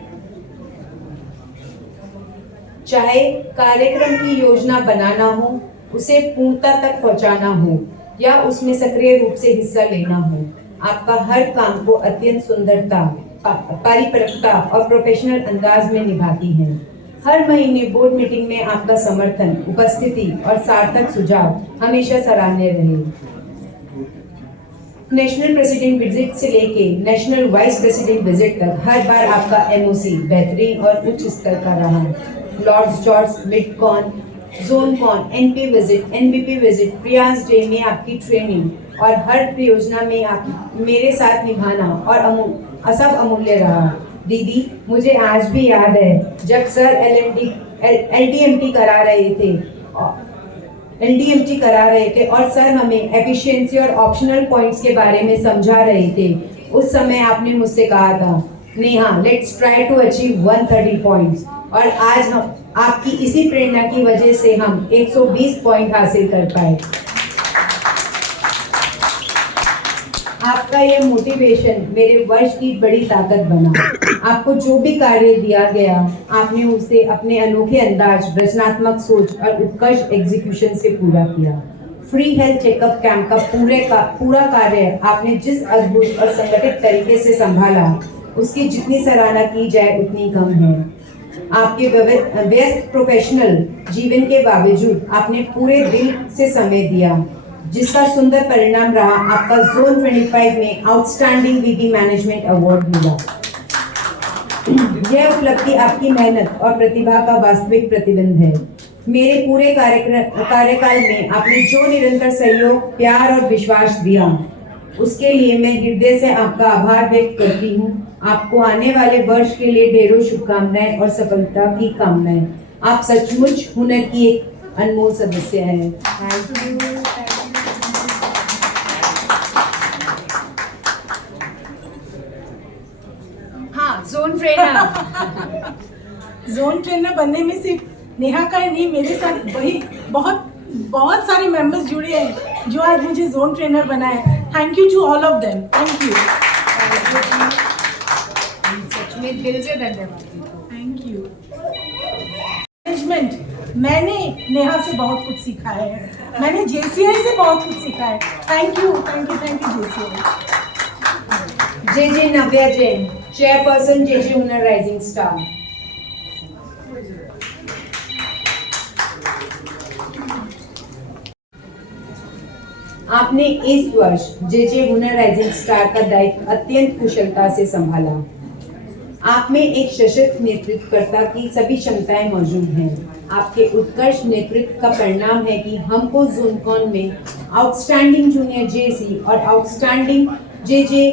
चाहे कार्यक्रम की योजना बनाना हो, उसे पूर्णता तक पहुंचाना हो या उसमें सक्रिय रूप से हिस्सा लेना हो, आपका हर काम को अत्यंत सुंदरता, पारंपरिकता और प्रोफेशनल अंदाज में निभाती हैं। हर महीने बोर्ड मीटिंग में आपका समर्थन, उपस्थिति और सार्थक सुझाव हमेशा सराहनीय रहे। नेशनल प्रेसिडेंट विजिट से लेके नेशनल वाइस प्रेसिडेंट विजिट तक हर बार आपका MOC बेहतरीन और उच्च स्तर का रहा। Lords George, Midcon, zone con, NP visit, NVP visit, प्रियांस डे में आपकी ट्रेनिंग और हर परियोजना में आप मेरे साथ निभाना और सब अमूल्य रहा। दीदी, मुझे आज भी याद है जब सर LDMT करा रहे थे और सर हमें एफिशिएंसी और ऑप्शनल पॉइंट्स के बारे में समझा रहे थे। उस समय आपने मुझसे कहा था, Neha, let's try to achieve 130 points, और आज हम आपकी इसी प्रेरणा की वजह से हम 120 पॉइंट हासिल कर पाए। आपका यह मोटिवेशन मेरे वर्ष की बड़ी ताकत बना। आपको जो भी कार्य दिया गया, आपने उसे अपने अनोखे अंदाज, रचनात्मक सोच और उत्कृष्ट एग्जीक्यूशन से पूरा किया। फ्री हेल्थ चेकअप कैंप का पूरा कार्य आपने जिस अद्भुत और संगठित तरीके से संभाला, उसकी जितनी सराहना की जाए उतनी कम है। आपके व्यस्त प्रोफेशनल जीवन के बावजूद आपने पूरे दिल से समय दिया, जिसका सुंदर परिणाम रहा आपका जोन 25 में आउटस्टैंडिंग वीपी मैनेजमेंट अवार्ड मिला। यह उपलब्धि आपकी मेहनत और प्रतिभा का वास्तविक प्रतिबिंब है। मेरे पूरे कार्यकाल में आपने जो निरंतर सहयोग, प्यार और विश्वास दिया, उसके लिए मैं हृदय से आपका आभार व्यक्त करती हूँ। आपको आने वाले वर्ष के लिए ढेरों शुभकामनाएं और सफलता की कामनाएं। आप सचमुच हुनर की एक अनमोल सदस्य हैं। Thank you. हाँ, जोन ट्रेनर जोन ट्रेनर बनने में सिर्फ नेहा का ही नहीं, मेरे साथ वही बहुत सारे मेंबर्स जुड़े हैं जो आज मुझे जोन ट्रेनर बनाए। Thank you to all of them. Thank you. सच में दिल से धन्यवाद। Thank you. मैनेजमेंट, मैंने नेहा से बहुत कुछ सीखा है, मैंने जेसीआई से बहुत कुछ सीखा है। Thank you JCI. J Navya Jain, chairperson J Hunar rising star. आपने इस वर्ष जे हुनर राइजिंग स्टार का दायित्व अत्यंत कुशलता से संभाला। आप में एक सशक्त नेतृत्वकर्ता की सभी क्षमताएं मौजूद हैं। आपके उत्कृष्ट नेतृत्व का परिणाम है कि हमको जोनकॉन में आउटस्टैंडिंग जूनियर जेसी और आउटस्टैंडिंग जे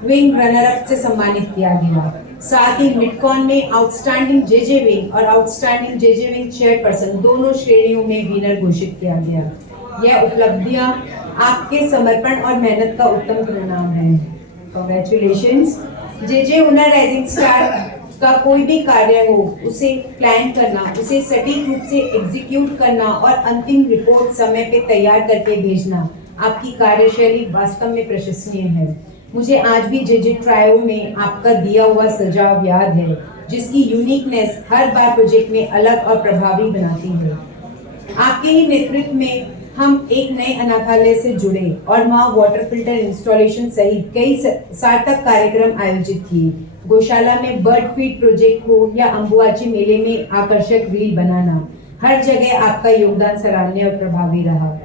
विंग रनर अप से सम्मानित किया गया। साथ ही मिडकॉन में आउटस्टैंडिंग जे विंग और आउटस्टैंडिंग जे विंग चेयरपर्सन दोनों श्रेणियों में विनर घोषित किया गया। यह उपलब्धियां आपके समर्पण और मेहनत का उत्तम परिणाम है। कांग्रेचुलेशंस। जे हुनर राइजिंग स्टार का कोई भी कार्य हो, उसे प्लान करना, उसे सटीक रूप से एग्जीक्यूट करना और अंतिम रिपोर्ट समय पे तैयार करके भेजना, आपकी कार्यशैली वास्तव में प्रशंसनीय है। मुझे आज भी जे ट्रायो में आपका दिया हुआ सुझाव याद है, जिसकी यूनिकनेस हर बार प्रोजेक्ट में अलग और प्रभावी बनाती है। आपके ही नेतृत्व में हम एक नए अनाथालय से जुड़े और वहाँ वाटर फिल्टर इंस्टॉलेशन सहित कई सार्थक कार्यक्रम आयोजित किए। गौशाला में बर्ड फीड प्रोजेक्ट हो या अम्बुआची मेले में आकर्षक रील बनाना, हर जगह आपका योगदान सराहनीय और प्रभावी रहा।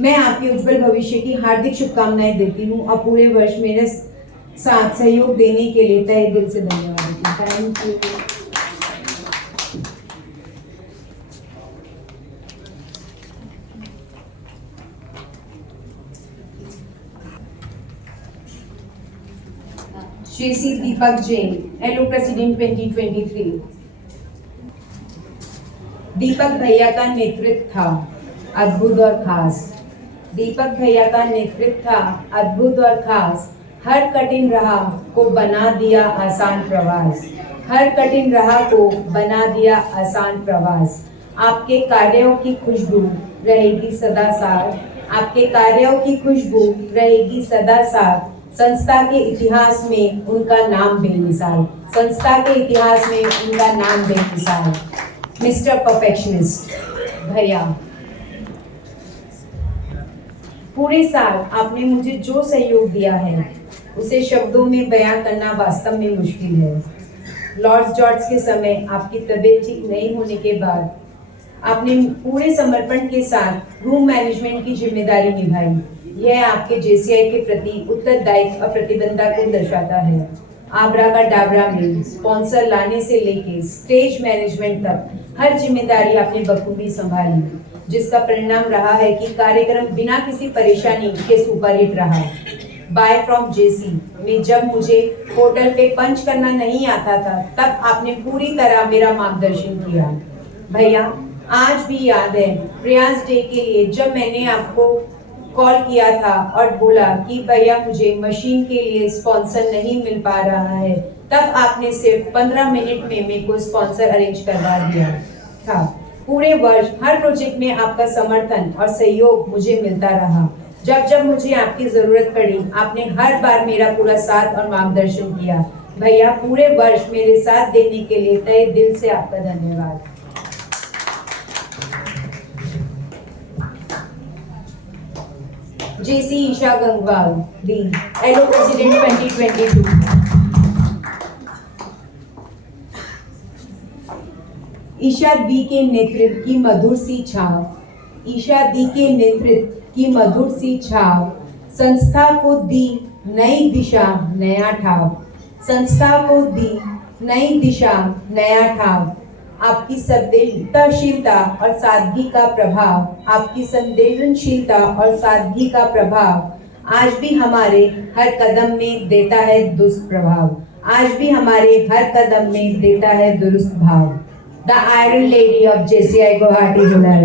मैं आपके उज्जवल भविष्य की हार्दिक शुभकामनाएं देती हूँ और पूरे वर्ष मेरे साथ सहयोग देने के लिए तहे दिल से धन्यवाद। Thank you. Shri Deepak Jain, LO president 2023। Deepak भैया का नेतृत्व था अद्भुत और खास। दीपक भैया का नेतृत्व था अद्भुत और खास। हर कठिन राह को बना दिया आसान प्रवास। हर कठिन राह को बना दिया आसान प्रवास। आपके कार्यों की खुशबू रहेगी सदा साथ। आपके कार्यों की खुशबू रहेगी सदा साथ। संस्था के इतिहास में उनका नाम बेमिसाल। संस्था के इतिहास में उनका नाम बेमिसाल। मिस्टर परफेक्शनिस्ट भैया, पूरे साल आपने मुझे जो सहयोग दिया है, उसे शब्दों में बयां करना वास्तव में मुश्किल है। लॉर्ड्स जॉर्ज के समय आपकी तबीयत ठीक नहीं होने के बाद आपने पूरे समर्पण के साथ रूम मैनेजमेंट की जिम्मेदारी निभाई। यह आपके जेसीआई के प्रति उत्तरदायित्व और प्रतिबद्धता को दर्शाता है। आबरा का डाबरा में स्पॉन्सर लाने से लेके स्टेज मैनेजमेंट तक हर जिम्मेदारी आपने बखूबी संभाली, जिसका परिणाम रहा है कि कार्यक्रम बिना किसी परेशानी के सुपरहिट रहा। बाय फ्रॉम जेसी में जब मुझे होटल पे पंच करना नहीं आता था, तब आपने पूरी तरह मेरा मार्गदर्शन किया। भैया, आज भी याद है प्रयास डे के लिए जब मैंने आपको कॉल किया था और बोला कि भैया मुझे मशीन के लिए स्पॉन्सर नहीं मिल पा रहा है, तब आपने सिर्फ 15 मिनट में मेरे को स्पॉन्सर अरेंज करवा दिया था। पूरे वर्ष हर प्रोजेक्ट में आपका समर्थन और सहयोग मुझे मिलता रहा। जब जब मुझे आपकी जरूरत पड़ी आपने हर बार मेरा पूरा साथ और मार्गदर्शन किया। भैया पूरे वर्ष मेरे साथ देने के लिए तहे दिल से आपका धन्यवाद। JC ईशा गंगवाल दी एलो प्रेसिडेंट 2022। ईशा दी के नेतृत्व की मधुर सी छाप, ईशा दी के नेतृत्व की मधुर सी छाप संस्था को दी नई दिशा नया ठाव, संस्था को दी नई दिशा नया ठाव। आपकी संवेदनशीलता और सादगी का प्रभाव, आपकी संवेदनशीलता और सादगी का प्रभाव आज भी हमारे हर कदम में देता है दुष्प्रभाव, आज भी हमारे हर कदम में देता है दुरुस्त भाव। The iron lady of JCI Guwahati Hunar.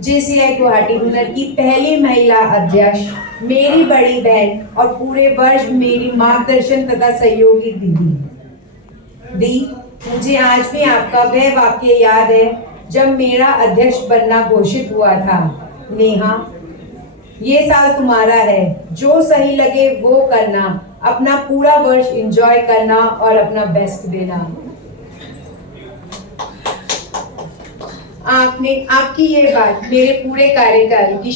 JCI Guwahati हुनर की पहली महिला अध्यक्ष, मेरी बड़ी बहन और पूरे वर्ष मेरी मार्गदर्शन तथा सहयोगी दी। मुझे आज भी आपका वह वाक्य याद है जब मेरा अध्यक्ष बनना घोषित हुआ था। नेहा, ये साल तुम्हारा है, जो सही लगे वो करना, अपना पूरा वर्ष एंजॉय करना और अपना बेस्ट देना। आपकी ये बात मेरे पूरे कार्यकाल की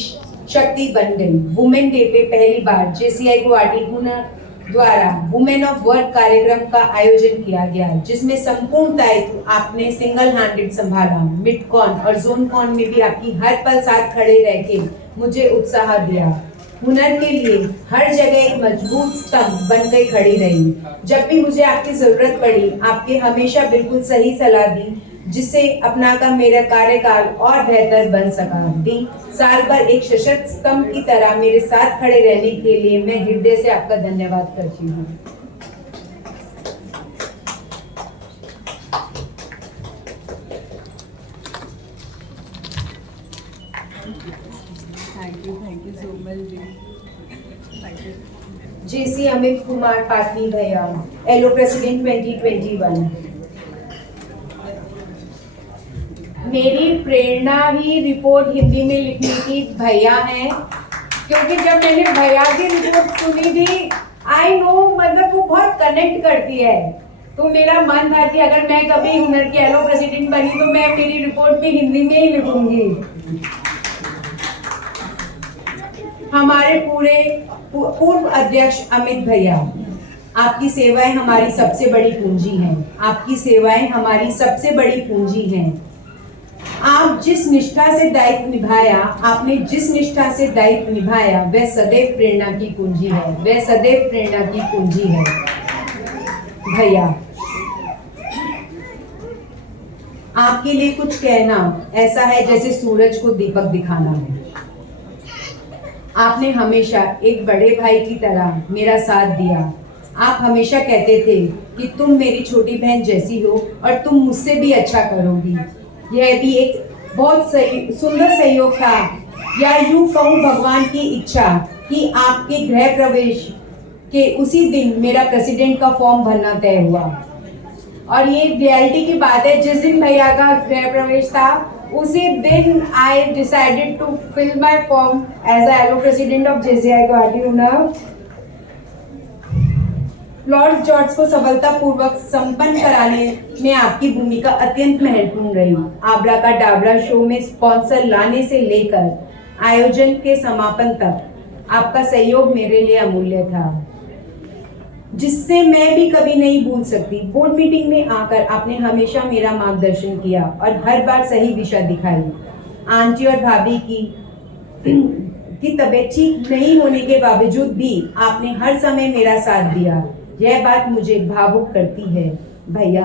शक्ति बन गई। वुमेन डे पे पहली बार JCI गुवाहाटी हुनर द्वारा वुमेन ऑफ वर्क कार्यक्रम का आयोजन किया गया, जिसमें संपूर्ण दायित्व आपने सिंगल हैंडेड संभाला। मिडकॉन और जोनकॉन में भी आपकी हर पल साथ खड़े रह के मुझे उत्साह दिया। हुनर के लिए हर जगह एक मजबूत स्तंभ बनकर खड़ी रही। जब भी मुझे आपकी जरूरत पड़ी आपके हमेशा बिल्कुल सही सलाह दी, जिसे अपनाकर मेरा कार्यकाल और बेहतर बन सका। दी, साल भर एक सशक्त स्तंभ की तरह मेरे साथ खड़े रहने के लिए मैं हृदय से आपका धन्यवाद करती हूँ। थैंक यू सो मच जी। JC अमित कुमार पाटनी भैया, एलो प्रेसिडेंट 2021। मेरी प्रेरणा ही रिपोर्ट हिंदी में लिखने की भैया हैं, क्योंकि जब मैंने भैया की रिपोर्ट सुनी थी आई नो मतलब वो बहुत कनेक्ट करती है। तो मेरा मन था कि अगर मैं कभी हुनर की एलो प्रेसिडेंट बनी तो मैं मेरी रिपोर्ट भी हिंदी में ही लिखूंगी। हमारे पूर्व अध्यक्ष अमित भैया, आपकी सेवाएं हमारी सबसे बड़ी पूंजी हैं। आपकी सेवाएं हमारी सबसे बड़ी पूंजी हैं। आप जिस निष्ठा से दायित्व निभाया, आपने जिस निष्ठा से दायित्व निभाया वह सदैव प्रेरणा की कुंजी है, वह सदैव प्रेरणा की कुंजी है। भैया, आपके लिए कुछ कहना ऐसा है जैसे सूरज को दीपक दिखाना है। आपने हमेशा एक बड़े भाई की तरह मेरा साथ दिया। आप हमेशा कहते थे कि तुम मेरी छोटी बहन जैसी हो और तुम मुझसे भी अच्छा करोगी। यह भी एक बहुत सुंदर सहयोग था, या यूं कहूं भगवान की इच्छा कि आपके गृह प्रवेश के उसी दिन मेरा प्रेसिडेंट का फॉर्म भरना तय हुआ। और ये रियलिटी की बात है, जिस दिन भैया का गृह प्रवेश था उसी दिन I decided to fill my form as a LO president of JCI Guwahati Hunar. Lord George को सफलतापूर्वक संपन्न कराने में आपकी भूमिका अत्यंत महत्वपूर्ण रही। आबरा का डाबरा शो में स्पॉन्सर लाने से लेकर आयोजन के समापन तक आपका सहयोग मेरे लिए अमूल्य था, जिससे मैं भी कभी नहीं भूल सकती। बोर्ड मीटिंग में आकर आपने हमेशा मेरा मार्गदर्शन किया और हर बार सही दिशा दिखाई। आंटी और भाभी की तबीयत ठीक नहीं होने के बावजूद भी आपने हर समय मेरा साथ दिया। यह बात मुझे भावुक करती है। भैया,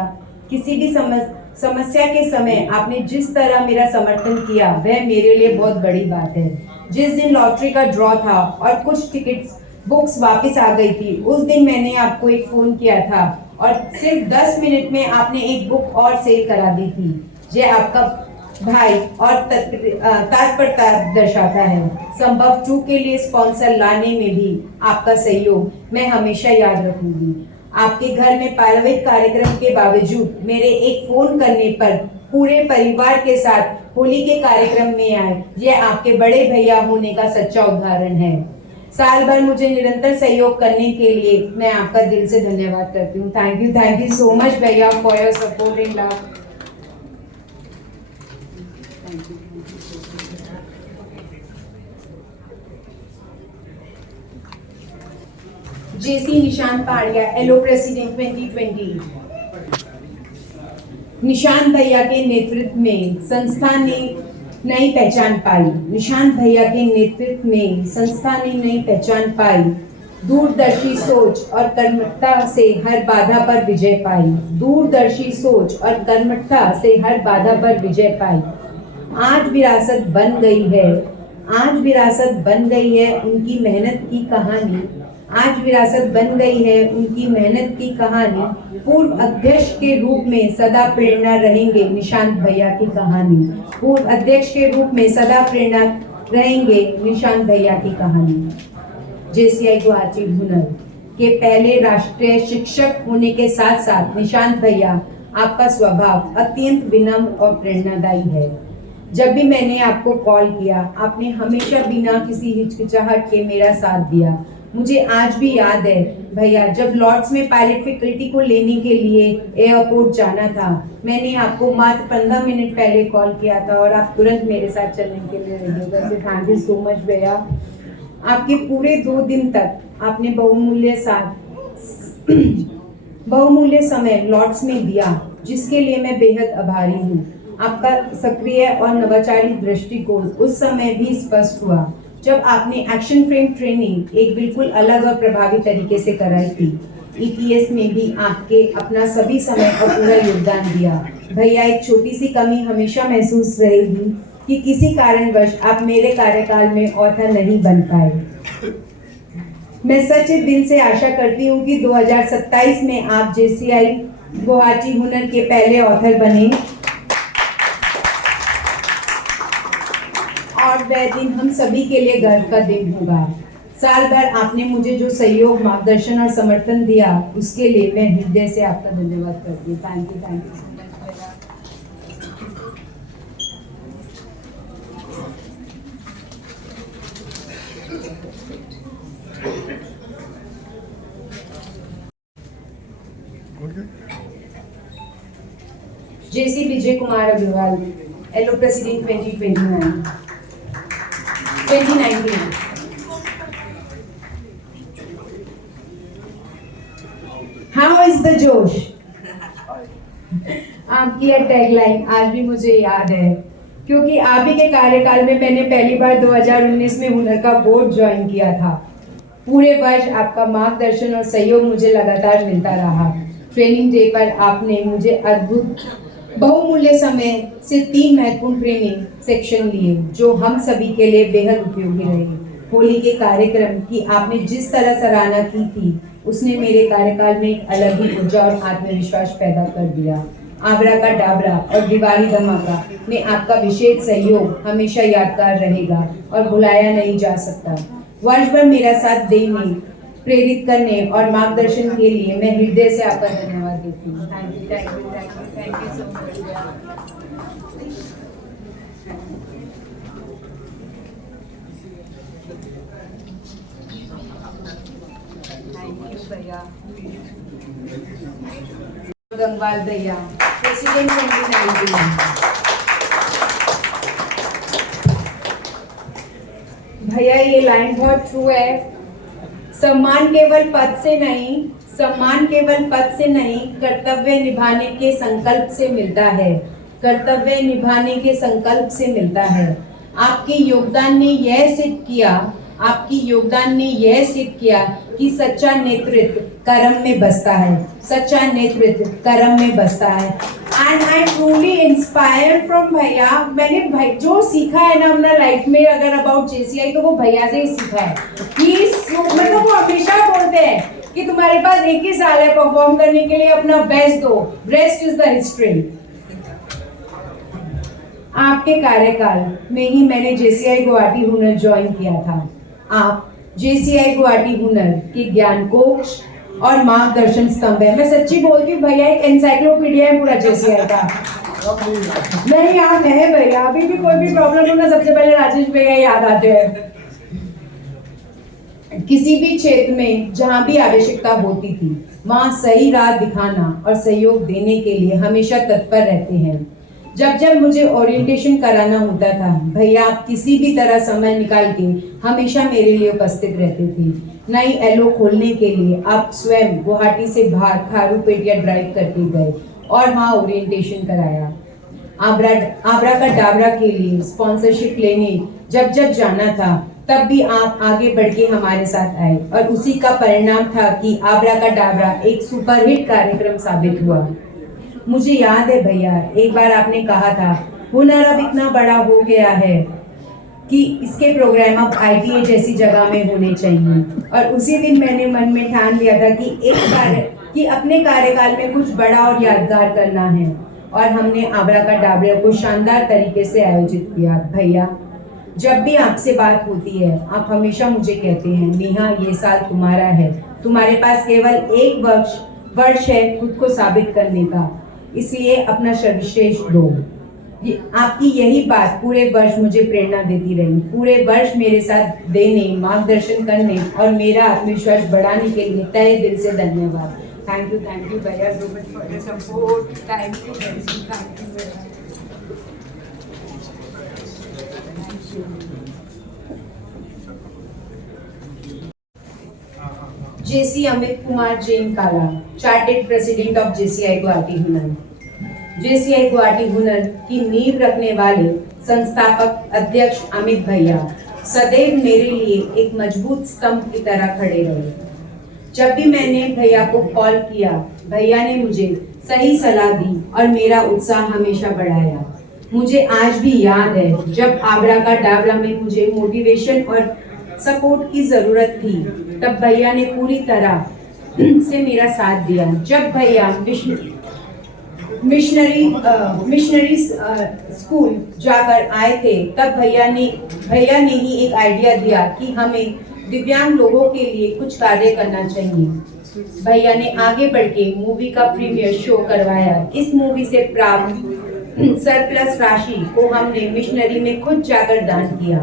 किसी भी समस्या के समय आपने जिस तरह मेरा समर्थन किया वह मेरे लिए बहुत बड़ी बात है। जिस दिन लॉटरी का ड्रॉ था और कुछ टिकट्स बुक्स वापस आ गई थी, उस दिन मैंने आपको एक फ़ोन किया था और सिर्फ 10 मिनट में आपने एक बुक और सेल करा दी थी। यह आपका भाई और तत्परता दर्शाता है। संभव 2 के लिए स्पॉन्सर लाने में भी आपका सहयोग मैं हमेशा याद रखूंगी। आपके घर में पारिवारिक कार्यक्रम के बावजूद मेरे एक फ़ोन करने पर पूरे परिवार के साथ होली के कार्यक्रम में आए, ये आपके बड़े भैया होने का सच्चा उदाहरण है। साल भर मुझे निरंतर सहयोग करने के लिए मैं आपका दिल से धन्यवाद करती हूँ। थैंक यू सो मच भैया for your support and love. जेसी निशांत पहाड़िया, एलो प्रेसिडेंट 2020। निशांत भैया के नेतृत्व में संस्था ने नई पहचान पाई। निशांत भैया के नेतृत्व में संस्था ने नई पहचान पाई। दूरदर्शी सोच और कर्मठता से हर बाधा पर विजय पाई। दूरदर्शी सोच और कर्मठता से हर बाधा पर विजय पाई। आज विरासत बन गई है, आज विरासत बन गई है उनकी मेहनत की कहानी। आज विरासत बन गई है उनकी मेहनत की कहानी। पूर्व अध्यक्ष के रूप में सदा प्रेरणा रहेंगे निशांत भैया की कहानी। पूर्व अध्यक्ष के रूप में सदा प्रेरणा रहेंगे निशांत भैया की कहानी। जेसीआई गुवाहाटी हुनर के पहले राष्ट्रीय शिक्षक होने के साथ साथ निशांत भैया आपका स्वभाव अत्यंत विनम्र और प्रेरणादायी है। जब भी मैंने आपको कॉल किया, आपने हमेशा बिना किसी हिचकिचाहट के मेरा साथ दिया। मुझे आज भी याद है भैया, जब लॉर्ड्स में पायलट फैकल्टी को लेने के लिए एयरपोर्ट जाना था, मैंने आपको मात्र 15 मिनट पहले कॉल किया था और आप तुरंत मेरे साथ चलने के लिए रेडी हो गए थे। थैंक यू सो मच भैया। आपके पूरे 2 दिन तक आपने बहुमूल्य समय लॉर्ड्स में दिया, जिसके लिए मैं बेहद आभारी हूँ। आपका सक्रिय और नवाचारी दृष्टिकोण उस समय भी स्पष्ट हुआ जब आपने एक्शन फ्रेम ट्रेनिंग एक बिल्कुल अलग और प्रभावी तरीके से कराई थी। EPS में भी आपके अपना सभी समय और पूरा योगदान दिया। भैया, एक छोटी सी कमी हमेशा महसूस रहेगी कि किसी कारणवश आप मेरे कार्यकाल में ऑथर नहीं बन पाए। मैं सच्चे दिल से आशा करती हूँ कि 2027 में आप JCI गुवाहाटी हुनर के पहले ऑथर बने और वह दिन हम सभी के लिए गर्व का दिन होगा। साल भर आपने मुझे जो सहयोग, मार्गदर्शन और समर्थन दिया, उसके लिए मैं हृदय से आपका धन्यवाद करती हूँ। थैंक यू सो मच भैया। JC Vijay Kumar Agarwal, LO president 2019। How is the जोश? आपकी यह टैगलाइन आज भी मुझे याद है, क्योंकि आप ही के कार्यकाल में मैंने पहली बार 2019 में हुनर का बोर्ड ज्वाइन किया था। पूरे वर्ष आपका मार्गदर्शन और सहयोग मुझे लगातार मिलता रहा। ट्रेनिंग डे पर आपने मुझे अद्भुत बहुमूल्य समय से 3 महत्वपूर्ण ट्रेनिंग सेक्शन लिए, जो हम सभी के लिए बेहद उपयोगी रहे। होली के कार्यक्रम की आपने जिस तरह सराहना की थी, उसने मेरे कार्यकाल में एक अलग ही ऊर्जा और आत्मविश्वास पैदा कर दिया। आगरा का डाबरा और दिवाली धमाका में आपका विशेष सहयोग हमेशा यादगार रहेगा और भुलाया नहीं जा सकता। वर्ष भर मेरा साथ देने, प्रेरित करने और मार्गदर्शन के लिए मैं हृदय से आपका धन्यवाद देती हूँ। Thank you so much. भैया गंगवाल भैया, प्रेसिडेंट 2019। भैया, ये लाइन बहुत ट्रू है। सम्मान केवल पद से नहीं, सम्मान केवल पद से नहीं, कर्तव्य निभाने के संकल्प से मिलता है। कर्तव्य निभाने के संकल्प से मिलता है। आपके योगदान ने यह सिद्ध किया, आपकी योगदान ने यह सिद्ध किया कि सच्चा नेतृत्व कर्म में बसता है। सच्चा नेतृत्व कर्म में बसता है। And I truly inspired from भैया। मैंने भाई जो सीखा है ना अपना लाइफ में अगर अबाउट JCI, तो वो भैया से ही सीखा है। मतलब वो हमेशा बोलते हैं कि तुम्हारे पास एक ही साल है परफॉर्म करने के लिए, अपना बेस्ट दो, रेस्ट इज द हिस्ट्री। आपके कार्यकाल में ही मैंने JCI गुवाहाटी हुनर ज्वाइन किया था। आप JCI गुवाहाटी हुनर के ज्ञान कोश और मार्गदर्शन स्तंभ है। मैं सच्ची बोलती हूँ भैया, एक एनसाइक्लोपीडिया है पूरा JCI का। नहीं आप है भैया, अभी भी कोई भी प्रॉब्लम हो ना सबसे पहले राजेश भैया याद आते हैं। किसी भी क्षेत्र में जहाँ भी आवश्यकता होती थी वहाँ सही राह दिखाना और सहयोग देने के लिए हमेशा तत्पर रहते हैं। जब जब मुझे ओरिएंटेशन कराना होता था भैया आप किसी भी तरह समय निकाल के हमेशा मेरे लिए उपस्थित रहते थे। नई एलओ खोलने के लिए आप स्वयं गुवाहाटी से बाहर खारूपेटिया ड्राइव करके गए और वहाँ ओरिएंटेशन कराया। आबरा का डाबरा के लिए स्पॉन्सरशिप लेने जब जब जाना था तब भी आप आगे बढ़ के हमारे साथ आए और उसी का परिणाम था कि आबरा का डाबरा एक सुपरहिट कार्यक्रम साबित हुआ। मुझे याद है भैया एक बार आपने कहा था हुनर अब इतना बड़ा हो गया है कि इसके प्रोग्राम अब ITA जैसी जगह में होने चाहिए और उसी दिन मैंने मन में ठान लिया था कि अपने कार्यकाल में कुछ बड़ा और यादगार करना है और हमने आबरा का डाबरा को शानदार तरीके से आयोजित किया। भैया जब भी आपसे बात होती है आप हमेशा मुझे कहते हैं नेहा ये साल तुम्हारा है, तुम्हारे पास केवल एक वर्ष है खुद को साबित करने का, इसलिए अपना सर्वश्रेष्ठ दो। आपकी यही बात पूरे वर्ष मुझे प्रेरणा देती रही। पूरे वर्ष मेरे साथ देने, मार्गदर्शन करने और मेरा आत्मविश्वास बढ़ाने के लिए तहे दिल से धन्यवाद। थैंक यू भैया so much for your support. Thank you JC Amit Kumar Jain Kala, chartered president of JCI Guwahati Hunar. JCI Guwahati हुनर की नींव रखने वाले संस्थापक अध्यक्ष अमित भैया सदैव मेरे लिए एक मजबूत स्तंभ की तरह खड़े रहे। जब भी मैंने भैया को कॉल किया भैया ने मुझे सही सलाह दी और मेरा उत्साह हमेशा बढ़ाया। मुझे आज भी याद है जब आबरा का डाबरा में मुझे मोटिवेशन और सपोर्ट की जरूरत थी तब भैया ने पूरी तरह से मेरा साथ दिया। जब भैया मिशनरी स्कूल जाकर आए थे तब भैया ने ही एक आइडिया दिया कि हमें दिव्यांग लोगों के लिए कुछ कार्य करना चाहिए। भैया ने आगे बढ़ के मूवी का प्रीमियर शो करवाया। इस मूवी से प्राप्त सरप्लस राशि को हमने मिशनरी में खुद जाकर दान किया।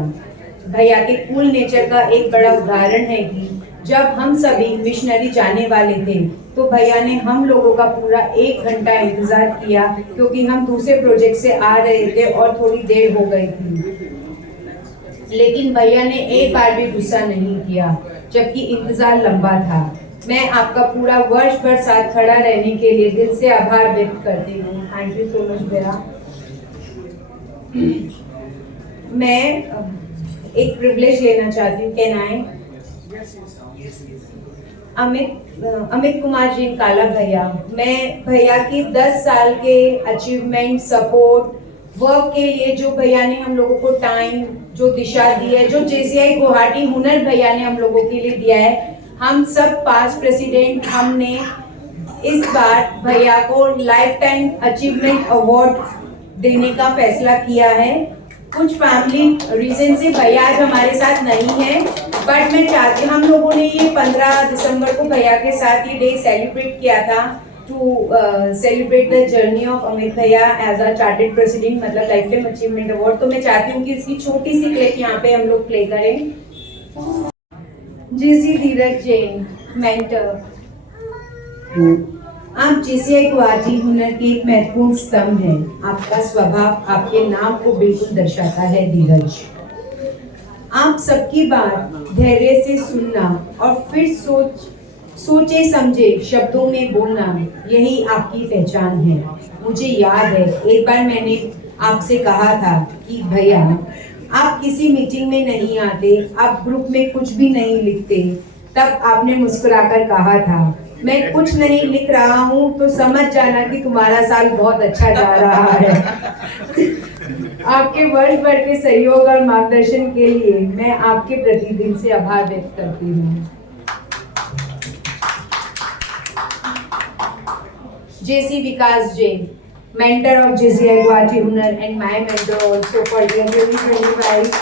भैया के कूल नेचर का एक बड़ा उदाहरण है कि जब हम सभी मिशनरी जाने वाले थे तो भैया ने हम लोगों का पूरा 1 घंटा इंतजार किया क्योंकि हम दूसरे प्रोजेक्ट से आ रहे थे और थोड़ी देर हो गई थी, लेकिन भैया ने एक बार भी गुस्सा नहीं किया जबकि इंतजार लंबा था। मैं आपका पूरा वर्ष भर साथ खड़ा रहने के लिए दिल से आभार व्यक्त करती हूँ। थैंक यू सो मच भैया। मैं एक प्रिविलेज लेना चाहती हूँ। Can I? अमित कुमार जी काला भैया, मैं भैया की 10 साल के अचीवमेंट, सपोर्ट, वर्क के लिए जो भैया ने हम लोगों को टाइम, जो दिशा दी है, जो JCI गुवाहाटी हुनर भैया ने हम लोगों के लिए दिया है, हम सब पास्ट प्रेसिडेंट हमने इस बार भैया को लाइफ टाइम अचीवमेंट अवार्ड देने का फैसला किया है। कुछ फैमिली रीजन से भैया आज हमारे साथ नहीं है, बट मैं चाहती, हम लोगों ने ये 15 दिसंबर को भैया के साथ ये डे सेलिब्रेट किया था to celebrate the journey of Amit भैया एज अ चार्टेड प्रेसिडेंट, मतलब लाइफ टाइम अचीवमेंट अवार्ड। तो मैं चाहती हूँ कि इसकी छोटी सी क्लिप यहाँ पे हम लोग प्ले करें। JC धीरज जैन, मेंटर। आप JCI गुवाहाटी हुनर के एक महत्वपूर्ण स्तंभ हैं। आपका स्वभाव आपके नाम को बिल्कुल दर्शाता है, धीरज। आप सबकी बात धैर्य से सुनना और फिर सोचे समझे शब्दों में बोलना, यही आपकी पहचान है। मुझे याद है एक बार मैंने आपसे कहा था कि भैया आप किसी मीटिंग में नहीं आते, आप ग्रुप में कुछ भी नहीं लिखते। तब आपने मुस्कुराकर कहा था, मैं कुछ नहीं लिख रहा हूँ तो समझ जाना कि तुम्हारा साल बहुत अच्छा जा रहा है। आपके वर्ष भर के सहयोग और मार्गदर्शन के लिए मैं आपके प्रति दिल से आभार व्यक्त करती हूँ। JC Vikas Jain, mentor of JCI Guwahati Hunar and my mentor also for year 2025।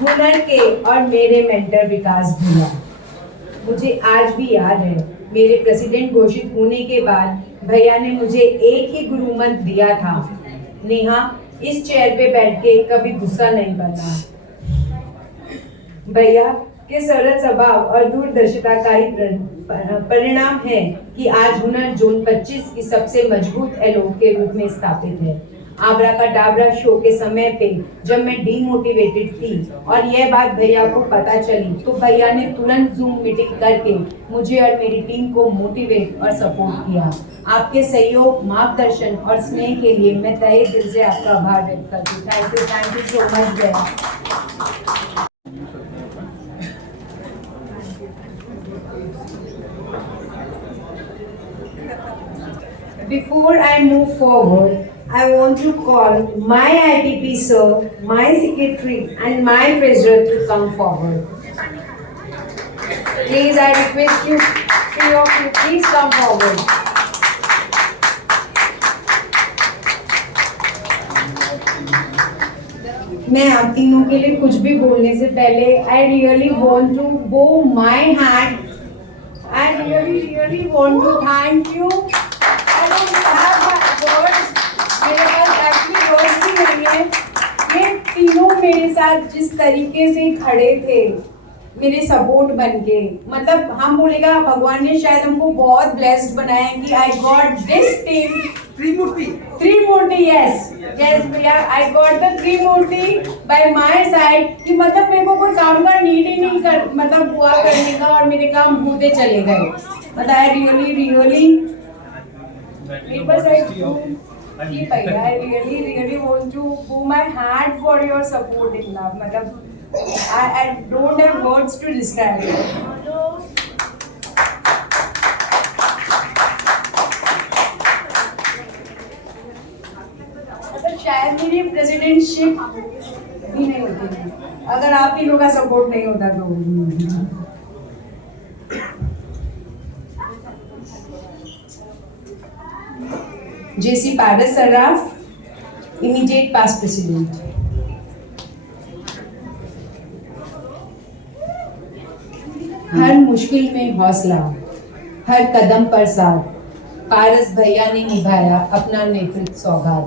हुनर के और मेरे मेंटर विकास भैया, मुझे आज भी याद है मेरे प्रेसिडेंट घोषित होने के बाद भैया ने मुझे एक ही गुरु मंत्र दिया था, नेहा इस चेयर पे बैठ के कभी गुस्सा नहीं करना। भैया के सरल स्वभाव और दूरदर्शिता का ही परिणाम है कि आज हुनर जोन 25 की सबसे मजबूत एलो के रूप में स्थापित है। आबरा का डाबरा शो के समय पे जब मैं डीमोटिवेटेड थी और यह बात भैया को पता चली तो भैया ने तुरंत जूम मीटिंग करके मुझे और मेरी टीम को मोटिवेट और सपोर्ट किया। आपके सहयोग, मार्गदर्शन और स्नेह के लिए मैं तहे दिल से आपका आभार व्यक्त करती हूँ। थैंक यू सो मच भैया। Before I move forward, I want to call my ITP sir, my secretary and my treasurer to come forward. Please, I request you, three of you, please come forward. मैं आप तीनों के लिए कुछ भी बोलने से पहले I really want to bow my hat. I really want to thank you. I don't have words. मेरे पास एक्चुअली वर्ड्स ही नहीं है। ये तीनों मेरे साथ जिस तरीके से खड़े थे, मेरे सपोर्ट बनके, मतलब हम बोलेगा भगवान ने शायद हमको बहुत ब्लेस्ड बनाया है कि I got this team Trimurti yes भैया, I got the Trimurti by my side कि मतलब मेरे को कोई काम का नीड ही नहीं कर मतलब हुआ करने का और मेरे काम होते चले गए। मतलब I really it was like I really want to put my hand for your support in love. मतलब I don't have words to describe it. मतलब शायद मेरी प्रेसिडेंटशिप भी नहीं होती अगर आप तीनों का सपोर्ट नहीं होता तो। JC Paras Sarraf, immediate past president. हर मुश्किल में हौसला, हर कदम पर साथ, पारस भैया ने निभाया अपना नेतृत्व सौगात।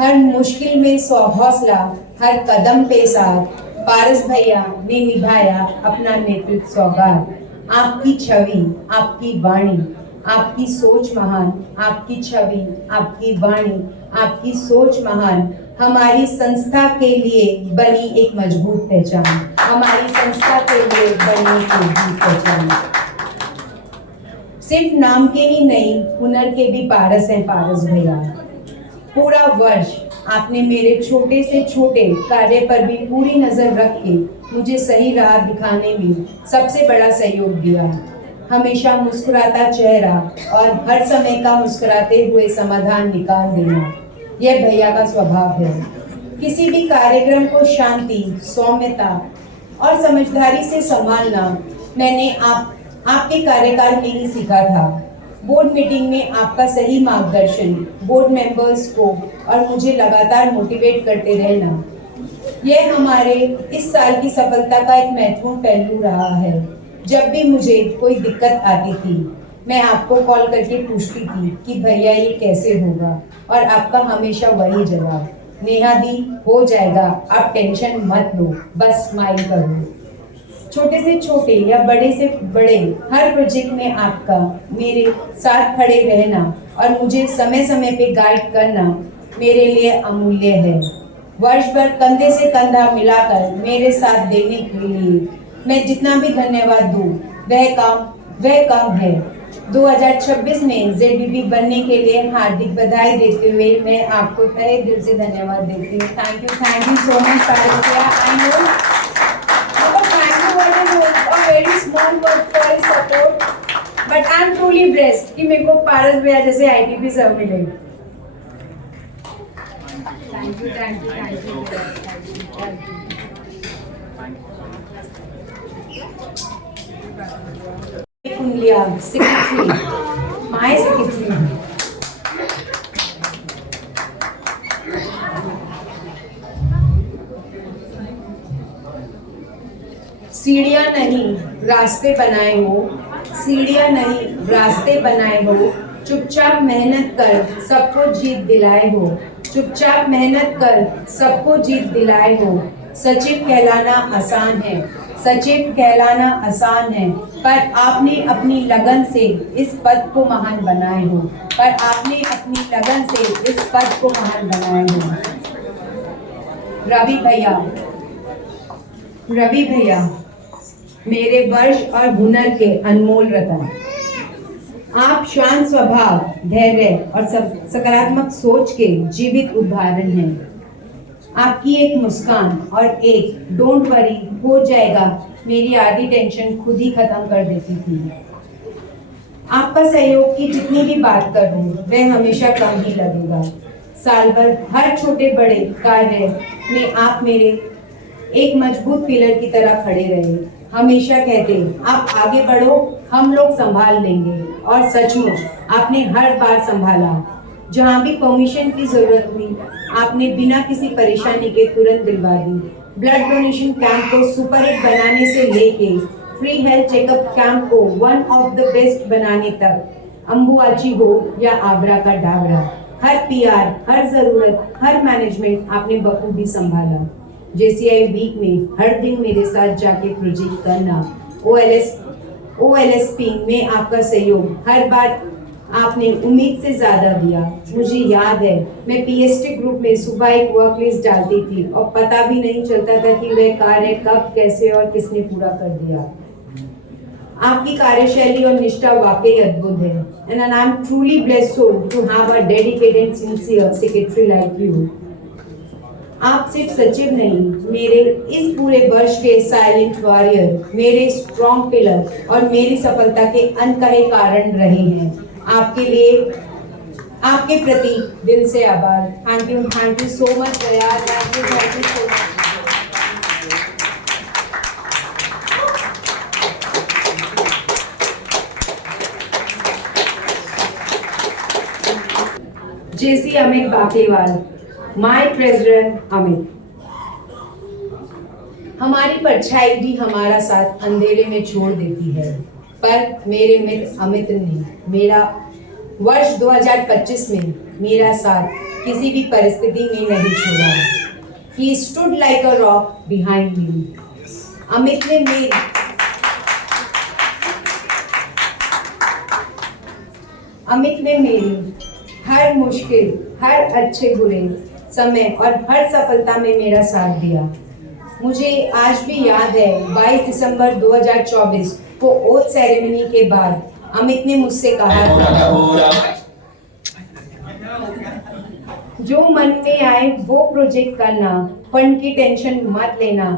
हर मुश्किल में हौसला, हर कदम पे साथ, पारस भैया ने निभाया अपना नेतृत्व सौगात। आपकी छवि, आपकी वाणी, आपकी सोच महान, आपकी छवि, आपकी वाणी, आपकी सोच महान, हमारी संस्था के लिए बनी एक मजबूत पहचान, हमारी संस्था के लिए बनी एक मजबूत पहचान। सिर्फ नाम के ही नहीं, हुनर के भी पारस हैं पारस भैया। पूरा वर्ष आपने मेरे छोटे से छोटे कार्य पर भी पूरी नजर रख के मुझे सही राह दिखाने में सबसे बड़ा सहयोग दिया। हमेशा मुस्कुराता चेहरा और हर समय का मुस्कुराते हुए समाधान निकाल देना, यह भैया का स्वभाव है। किसी भी कार्यक्रम को शांति, सौम्यता और समझदारी से संभालना मैंने आपके कार्यकाल में ही सीखा था। बोर्ड मीटिंग में आपका सही मार्गदर्शन बोर्ड मेंबर्स को और मुझे लगातार मोटिवेट करते रहना, यह हमारे इस साल की सफलता का एक महत्वपूर्ण पहलू रहा है। जब भी मुझे कोई दिक्कत आती थी, मैं आपको कॉल करके पूछती थी कि भैया ये कैसे होगा, और आपका हमेशा वही जवाब, नेहा दी हो जाएगा, आप टेंशन मत लो, बस स्माइल करो। छोटे से छोटे या बड़े से बड़े हर प्रोजेक्ट में आपका मेरे साथ खड़े रहना और मुझे समय समय पे गाइड करना मेरे लिए अमूल्य है। वर्ष भर कंधे से कंधा मिलाकर मेरे साथ देने के लिए मैं जितना भी धन्यवाद दूं वह कम है। 2026 में ZBB बनने के लिए हार्दिक बधाई देते हुए मैं आपको तहे दिल से धन्यवाद देती हूँ। Thank you so much Paras भैया। I know thank you a very small word for support, but I am truly blessed कि मेरे को पारस भैया जैसे ITP सर मिले। Thank you. Kundalia secretary, my secretary. सीढ़ियां नहीं रास्ते बनाए हो, सीढ़ियां नहीं रास्ते बनाए हो, चुपचाप मेहनत कर सबको जीत दिलाए हो, चुपचाप मेहनत कर सबको जीत दिलाए हो। सचिव कहलाना आसान है, सचिव कहलाना आसान है, पर आपने अपनी लगन से इस पद को महान बनाए हो, पर आपने अपनी लगन से इस पद को महान बनाए हो। रवि भैया मेरे वर्ष और हुनर के अनमोल रतन। आप शांत स्वभाव, धैर्य और सकारात्मक सोच के जीवित उदाहरण हैं। आपकी एक मुस्कान और एक डोंट वरी हो जाएगा मेरी आधी टेंशन खुद ही खत्म कर देती थी। आपका सहयोग की जितनी भी बात करूं वह हमेशा कम ही लगेगा। साल भर हर छोटे बड़े कार्य में आप मेरे एक मजबूत पिलर की तरह खड़े रहे। हमेशा कहते आप आगे बढ़ो, हम लोग संभाल लेंगे, और सचमुच आपने हर बार संभाला। जहाँ भी परमिशन की जरूरत हुई आपने बिना किसी परेशानी के तुरंत दिलवा दी। ब्लड डोनेशन कैंप को सुपर हिट बनाने से लेके फ्री हेल्थ चेकअप कैंप को वन ऑफ द बेस्ट बनाने तक, अंबुआची हो या आबरा का डाबरा, हर पीआर, हर जरूरत, हर मैनेजमेंट आपने बखूबी संभाला। JCI वीक में हर दिन मेरे साथ जाके प्रोजेक्ट करना, OLSP में आपका सहयोग हर बार आपने उम्मीद से ज्यादा दिया। मुझे याद है मैं PST ग्रुप में सुबह एक वर्क लिस्ट डालती थी और पता भी नहीं चलता था कि वह कार्य कब, कैसे और किसने पूरा कर दिया। आपकी कार्यशैली और निष्ठा वाकई अद्भुत है, and I am truly blessed to have a dedicated and sincere secretary like you. आप सिर्फ सचिव नहीं, मेरे इस पूरे वर्ष के साइलेंट वॉरियर, मेरे स्ट्रॉन्ग पिलर और मेरी सफलता के अनकहे कारण रहे हैं। आपके लिए, आपके प्रति दिल से आभार। Thank you so much Dayal, thank you so much. JC Amit Bakewal, my treasurer Amit. हमारी परछाई भी हमारा साथ अंधेरे में छोड़ देती है, पर मेरे मित्र अमित ने मेरा वर्ष 2025 में मेरा साथ किसी भी परिस्थिति में नहीं छोड़ा। He stood like a rock behind me. Amit ने मेरी हर मुश्किल, हर अच्छे बुरे समय और हर सफलता में मेरा साथ दिया। मुझे आज भी याद है 22 दिसंबर 2024 को ओथ सेरेमनी के बाद अमित ने मुझसे कहा था, जो मन में आए वो प्रोजेक्ट करना, फंड की टेंशन मत लेना,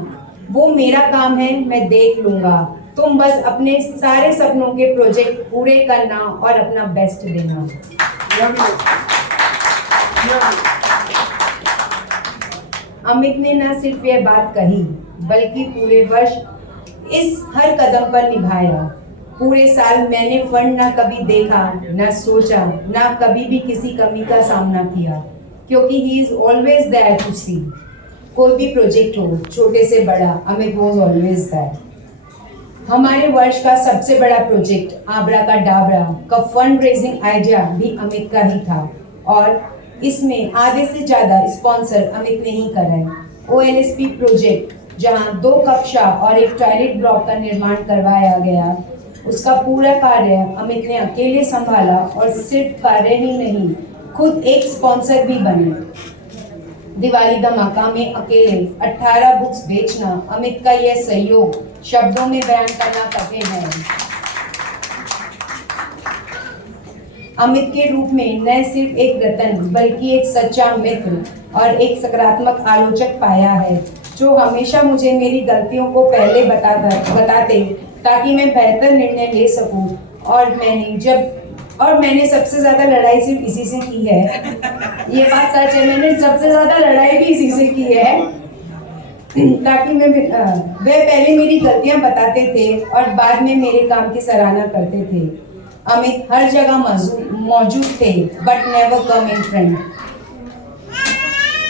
वो मेरा काम है, मैं देख लूंगा, तुम बस अपने सारे सपनों के प्रोजेक्ट पूरे करना और अपना बेस्ट देना। अमित ने न सिर्फ यह बात कही बल्कि पूरे वर्ष इस हर कदम पर निभाया। पूरे साल मैंने फंड ना कभी देखा, ना सोचा, ना कभी भी किसी कमी का सामना किया, क्योंकि he is always there to see. कोई भी प्रोजेक्ट हो, छोटे से बड़ा, अमित वाज ऑलवेज देयर। हमारे वर्ष का सबसे बड़ा प्रोजेक्ट आबरा का डाबरा का फंड रेजिंग आइडिया भी अमित का ही था, और इसमें आधे से ज्यादा स्पॉन्सर अमित ने ही कराए। OLSP प्रोजेक्ट जहां 2 कक्षा और एक टॉयलेट ब्लॉक का निर्माण करवाया गया, उसका पूरा कार्य अमित ने अकेले संभाला, और सिर्फ कार्य ही नहीं, खुद एक स्पॉन्सर भी बने। दिवाली धमाका में अकेले 18 बुक्स बेचना, अमित का यह सहयोग शब्दों में बयान करना कठिन है। अमित के रूप में न सिर्फ एक रतन बल्कि एक सच्चा मित्र और एक सकारात्मक आलोचक पाया है, जो हमेशा मुझे मेरी गलतियों को पहले बताते ताकि मैं बेहतर निर्णय ले सकूं, और मैंने सबसे ज्यादा लड़ाई सिर्फ इसी से की है। ये बात सच है, मैंने सबसे ज्यादा लड़ाई भी इसी से की है, ताकि वे पहले मेरी गलतियां बताते थे और बाद में मेरे काम की सराहना करते थे। अमित हर जगह मौजूद थे, but never come in front.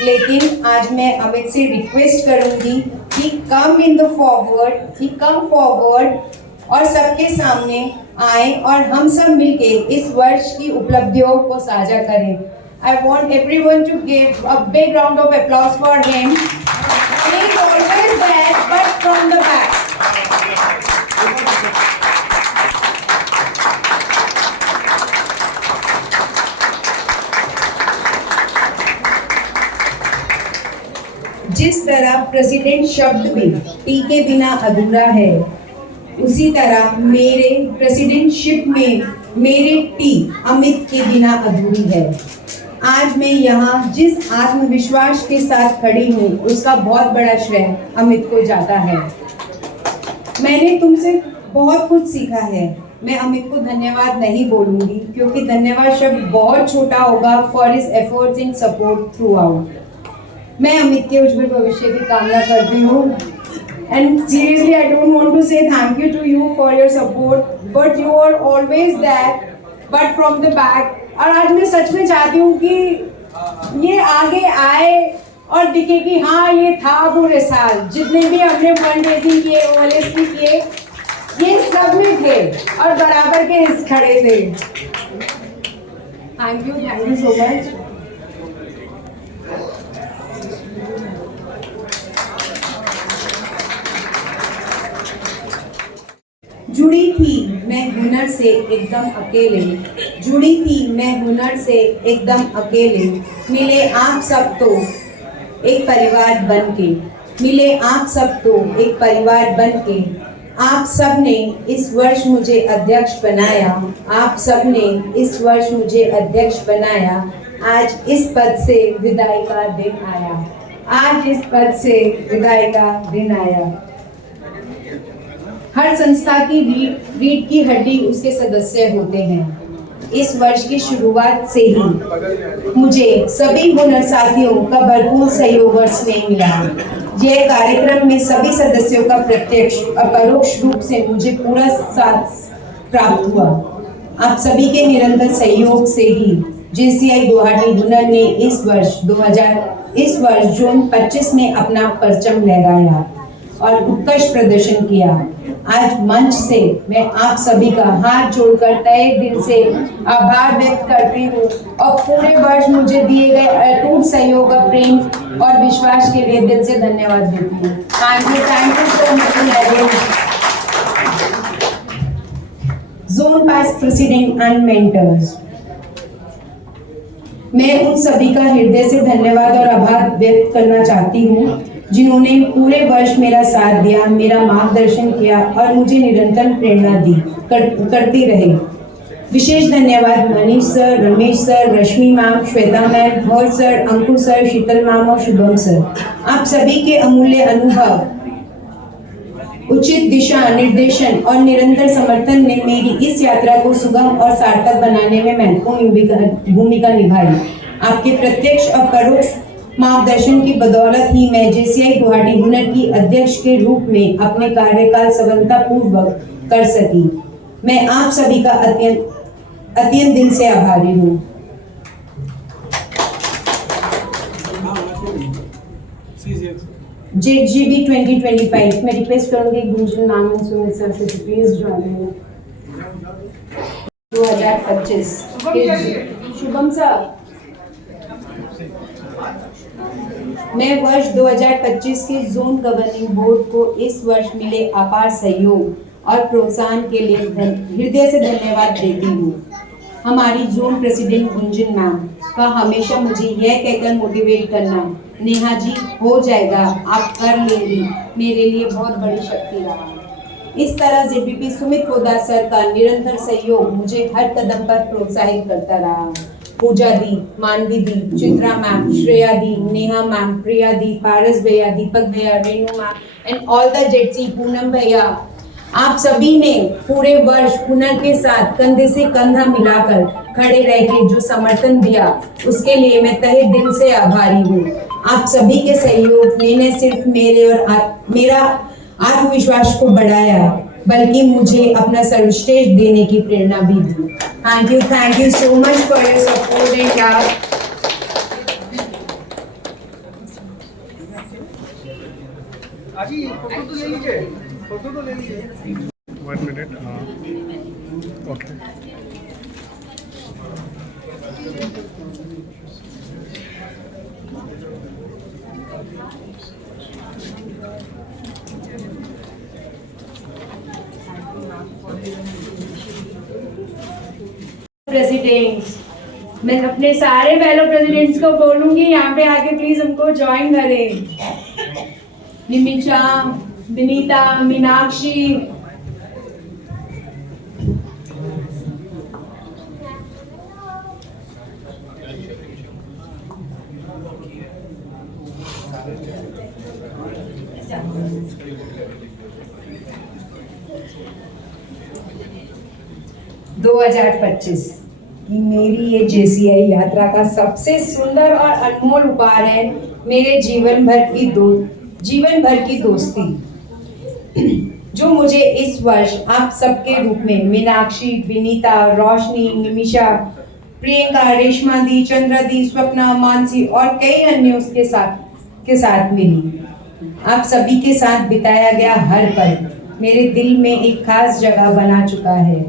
लेकिन आज मैं अमित से रिक्वेस्ट करूंगी कि कम फॉरवर्ड और सबके सामने आए और हम सब मिलके इस वर्ष की उपलब्धियों को साझा करें। I want everyone to give a big round of applause for him. He is always there, but from the back. जिस तरह प्रेसिडेंट शब्द भी टी के बिना अधूरा है, उसी तरह मेरे प्रेसिडेंटशिप में मेरे टी अमित के बिना अधूरी है। आज मैं यहाँ जिस आत्मविश्वास के साथ खड़ी हूँ, उसका बहुत बड़ा श्रेय अमित को जाता है। मैंने तुमसे बहुत कुछ सीखा है। मैं अमित को धन्यवाद नहीं बोलूँगी, क्योंकि धन्यवाद शब्द बहुत छोटा होगा for his efforts and support through out. मैं अमित के उज्जवल भविष्य की कामना करती हूँ। And seriously, I don't want to say thank you to you for your support, but you are always there, but from the back. और आज मैं सच में चाहती हूँ कि ये आगे आए और दिखे कि हाँ, ये था पूरे साल जितने भी हमने फंड रेजिंग किए, OLSP किए, ये सब में थे और बराबर के खड़े थे। Thank you so much. जुड़ी थी मैं हुनर से एकदम अकेले, जुड़ी थी मैं हुनर से एकदम अकेले, मिले आप सब तो एक परिवार बनके, मिले आप सब तो एक परिवार बनके। आप सब ने इस वर्ष मुझे अध्यक्ष बनाया, आप सब ने इस वर्ष मुझे अध्यक्ष बनाया। आज इस पद से विदाई का दिन आया, आज इस पद से विदाई का दिन आया। हर संस्था की रीढ़ की हड्डी उसके सदस्य होते हैं। इस वर्ष की शुरुआत से ही मुझे सभी हुनर साथियों का भरपूर सहयोग और स्नेह मिला। यह कार्यक्रम में सभी सदस्यों का प्रत्यक्ष और परोक्ष रूप से मुझे पूरा साथ प्राप्त हुआ। आप सभी के निरंतर सहयोग से ही JCI गुवाहाटी हुनर ने इस वर्ष जून 25 में अपना परचम लहराया और उत्कृष्ट प्रदर्शन किया। आज मंच से मैं आप सभी का हाथ जोड़कर तहे दिल से आभार व्यक्त करती हूँ और पूरे वर्ष मुझे दिए गए अटूट सहयोग और प्रेम और विश्वास के लिए दिल से धन्यवाद देती हूँ। Thank you so much. Zone past president and mentors, मैं उन सभी का हृदय से धन्यवाद और आभार व्यक्त करना चाहती हूँ जिन्होंने पूरे वर्ष मेरा साथ दिया, मेरा मार्गदर्शन किया और मुझे निरंतर प्रेरणा दी करती रहे। विशेष धन्यवाद मनीष सर, रमेश सर, रश्मि मैम, श्वेता मैम, हर्ष सर, अंकुर सर, शीतल मैम और शुभम सर। आप सभी के अमूल्य अनुभव, उचित दिशा निर्देशन और निरंतर समर्थन ने मेरी इस यात्रा को सुगम और सार्थक बनाने में महत्वपूर्ण भूमिका निभाई। आपके प्रत्यक्ष और परोक्ष मार्गदर्शन की बदौलत ही मैं JCI गुवाहाटी हुनर की अध्यक्ष के रूप में अपने कार्यकाल सफलतापूर्वक कर सकी। मैं आप सभी का अत्यंत दिल से आभारी हूँ। JGB 2025 मैं रिक्वेस्ट करूंगी Gunjan ma'am and Sumit sir से प्लीज ज्वाइन 2025 शुभम सर। मैं वर्ष 2025 के जोन गवर्निंग बोर्ड को इस वर्ष मिले अपार सहयोग और प्रोत्साहन के लिए हृदय से धन्यवाद देती हूँ। हमारी जोन प्रेसिडेंट गुंजन मैम का हमेशा मुझे यह कहकर मोटिवेट करना, नेहा जी हो जाएगा, आप कर लेंगी, मेरे लिए बहुत बड़ी शक्ति रहा। इस तरह ZBP सुमित पोदार सर का निरंतर सहयोग मुझे हर कदम पर प्रोत्साहित करता रहा। पूजा दी, मानवी दी, चित्रा मैम, श्रेया दी, नेहा मैम, प्रिया दी, पारस भैया, दीपक भैया, Renu ma'am and all the JCs, Poonam भैया, आप सभी ने पूरे वर्ष हुनर के साथ कंधे से कंधा मिलाकर खड़े रह के जो समर्थन दिया, उसके लिए मैं तहे दिल से आभारी हूँ। आप सभी के सहयोग ने न सिर्फ मेरे और मेरा आत्मविश्वास को बढ़ाया, बल्कि मुझे अपना सर्वश्रेष्ठ देने की प्रेरणा भी दी। Thank you so much for your support and love. Photo तो ले लीजिए, फोटो तो ले लीजिए। 1 मिनट। हाँ प्रेसिडेंट्स, मैं अपने सारे फेलो प्रेसिडेंट्स को बोलूंगी यहाँ पे आके प्लीज हमको ज्वाइन करें। निमिषा, विनीता, मीनाक्षी, कि मेरी ये JCI यात्रा का सबसे सुंदर और अनमोल उपहार है मेरे जीवन भर की दोस्ती, जो मुझे इस वर्ष आप सबके रूप में मीनाक्षी, विनीता, रोशनी, निमिषा, प्रियंका, रेशमा दी, चंद्रा दी, स्वप्ना, मानसी और कई अन्य के साथ मिली। आप सभी के साथ बिताया गया हर पल मेरे दिल में एक खास जगह बना चुका है।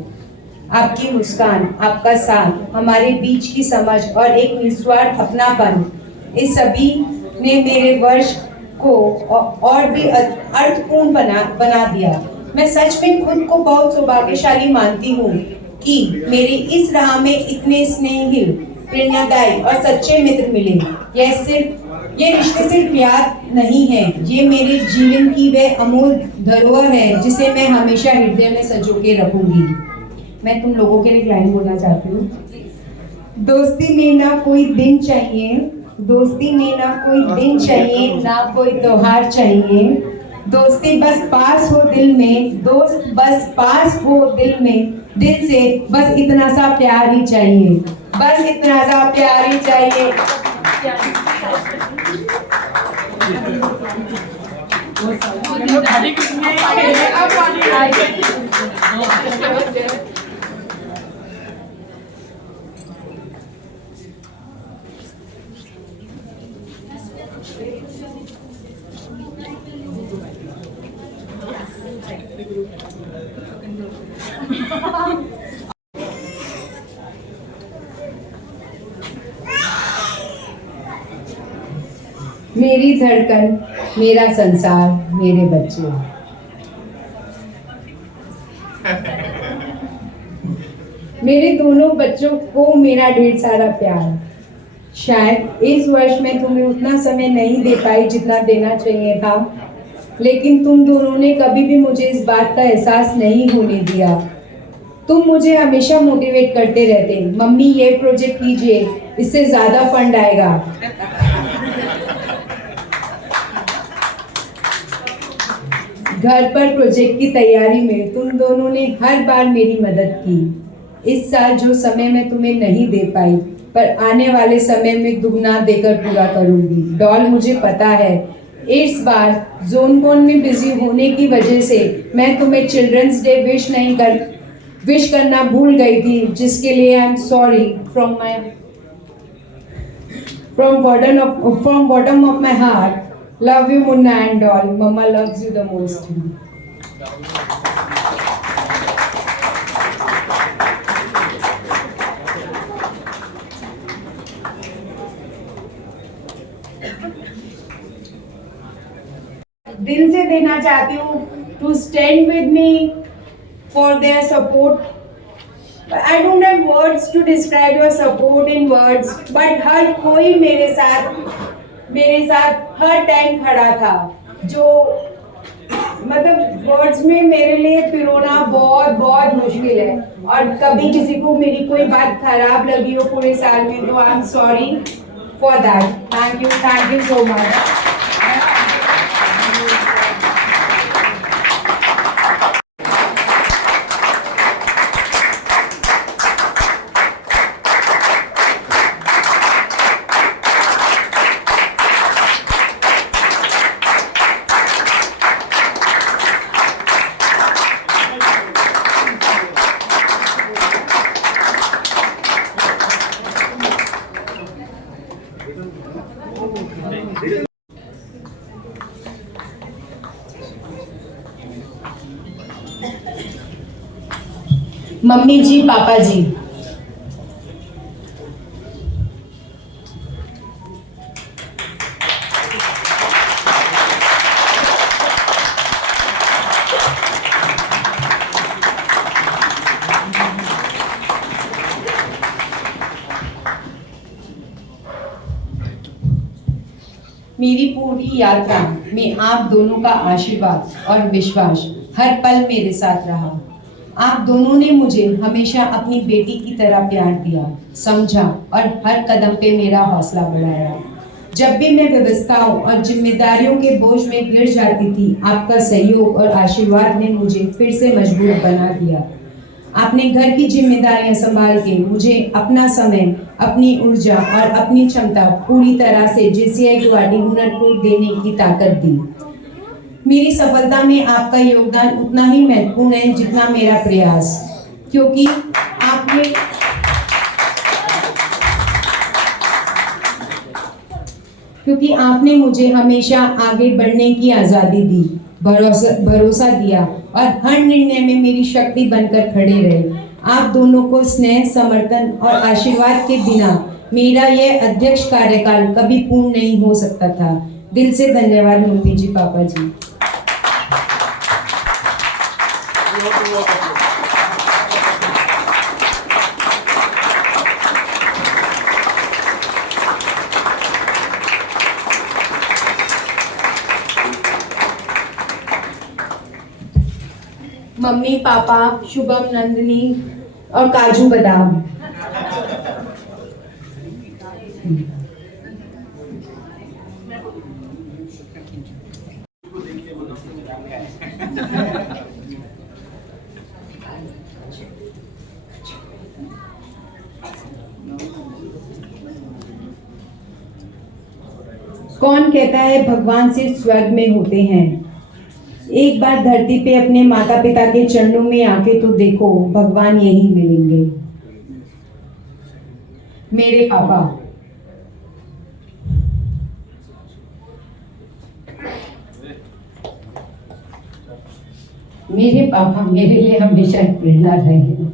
आपकी मुस्कान, आपका साथ, हमारे बीच की समझ और एक निस्वार्थ अपनापन, इस सभी ने मेरे वर्ष को और भी अर्थपूर्ण बना दिया। मैं सच में खुद को बहुत सौभाग्यशाली मानती हूँ कि मेरी इस राह में इतने स्नेहिल, प्रेरणादायी और सच्चे मित्र मिले। ये रिश्ते सिर्फ याद नहीं है, ये मेरे जीवन की वह अमूल्य धरोहर है जिसे मैं हमेशा हृदय में संजो के रखूंगी। मैं तुम लोगों के लिए एक लाइन बोलना चाहती हूँ। दोस्ती में ना कोई दिन चाहिए, दोस्ती में ना कोई दिन चाहिए, ना कोई त्योहार चाहिए। दोस्ती बस पास हो दिल में, दोस्त बस पास हो दिल में, दिल से बस इतना सा प्यार ही चाहिए, बस इतना सा प्यार ही चाहिए। मेरी धड़कन, मेरा संसार, मेरे बच्चे। मेरे दोनों बच्चों को मेरा ढेर सारा प्यार। शायद इस वर्ष मैं तुम्हें उतना समय नहीं दे पाई जितना देना चाहिए था, लेकिन तुम दोनों ने कभी भी मुझे इस बात का एहसास नहीं होने दिया। तुम मुझे हमेशा मोटिवेट करते रहते, मम्मी ये प्रोजेक्ट कीजिए, इससे ज्यादा फंड आएगा। घर पर प्रोजेक्ट की तैयारी में तुम दोनों ने हर बार मेरी मदद की। इस साल जो समय मैं तुम्हें नहीं दे पाई, पर आने वाले समय में दुगना देकर पूरा करूंगी। डॉल, मुझे पता है इस बार जोन कॉन में बिजी होने की वजह से मैं तुम्हें चिल्ड्रंस डे विश करना भूल गई थी, जिसके लिए आई am sorry from bottom of my heart. Love you, Munna and Doll. Mama loves you the most. दिल से देना चाहती हूँ to stand with me for their support. I don't have words to describe your support in words, but हर कोई मेरे साथ हर time खड़ा था, जो मतलब वर्ड्स में मेरे लिए पिरोना बहुत मुश्किल है। और कभी किसी को मेरी कोई बात खराब लगी हो पूरे साल में, तो I am sorry for that. Thank you so much. Mummy जी, पापा जी, मेरी पूरी यात्रा में आप दोनों का आशीर्वाद और विश्वास हर पल मेरे साथ रहा। आप दोनों ने मुझे हमेशा अपनी बेटी की तरह प्यार दिया, समझा और हर कदम पे मेरा हौसला बढ़ाया। जब भी मैं व्यवस्थाओं और जिम्मेदारियों के बोझ में गिर जाती थी, आपका सहयोग और आशीर्वाद ने मुझे फिर से मजबूत बना दिया। आपने घर की जिम्मेदारियां संभाल के मुझे अपना समय, अपनी ऊर्जा और अपनी क्षमता पूरी तरह से JCI गुवाहाटी हुनर को देने की ताकत दी। मेरी सफलता में आपका योगदान उतना ही महत्वपूर्ण है जितना मेरा प्रयास, क्योंकि आपने मुझे हमेशा आगे बढ़ने की आज़ादी दी, भरोसा दिया और हर निर्णय में मेरी शक्ति बनकर खड़े रहे। आप दोनों को स्नेह, समर्थन और आशीर्वाद के बिना मेरा यह अध्यक्ष कार्यकाल कभी पूर्ण नहीं हो सकता था। दिल से धन्यवाद मम्मी जी, पापा जी। मम्मी, पापा, शुभम, नंदिनी और काजू बादाम। कौन कहता है भगवान सिर्फ स्वर्ग में होते हैं? एक बार धरती पे अपने माता पिता के चरणों में आके तो देखो, भगवान यही मिलेंगे। मेरे पापा, मेरे लिए हमेशा प्रेरणा रहे हैं।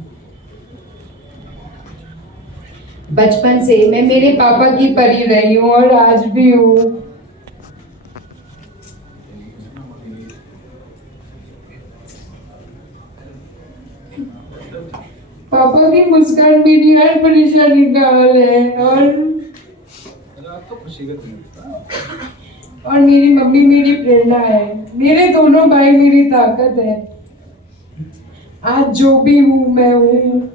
बचपन से मैं मेरे पापा की परी रही हूँ और आज भी हूँ। पापा की मुस्कान मेरी हर परेशानी का हल है और मेरी मम्मी मेरी प्रेरणा है। मेरे दोनों भाई मेरी ताकत है। आज जो भी हूँ मैं हूँ,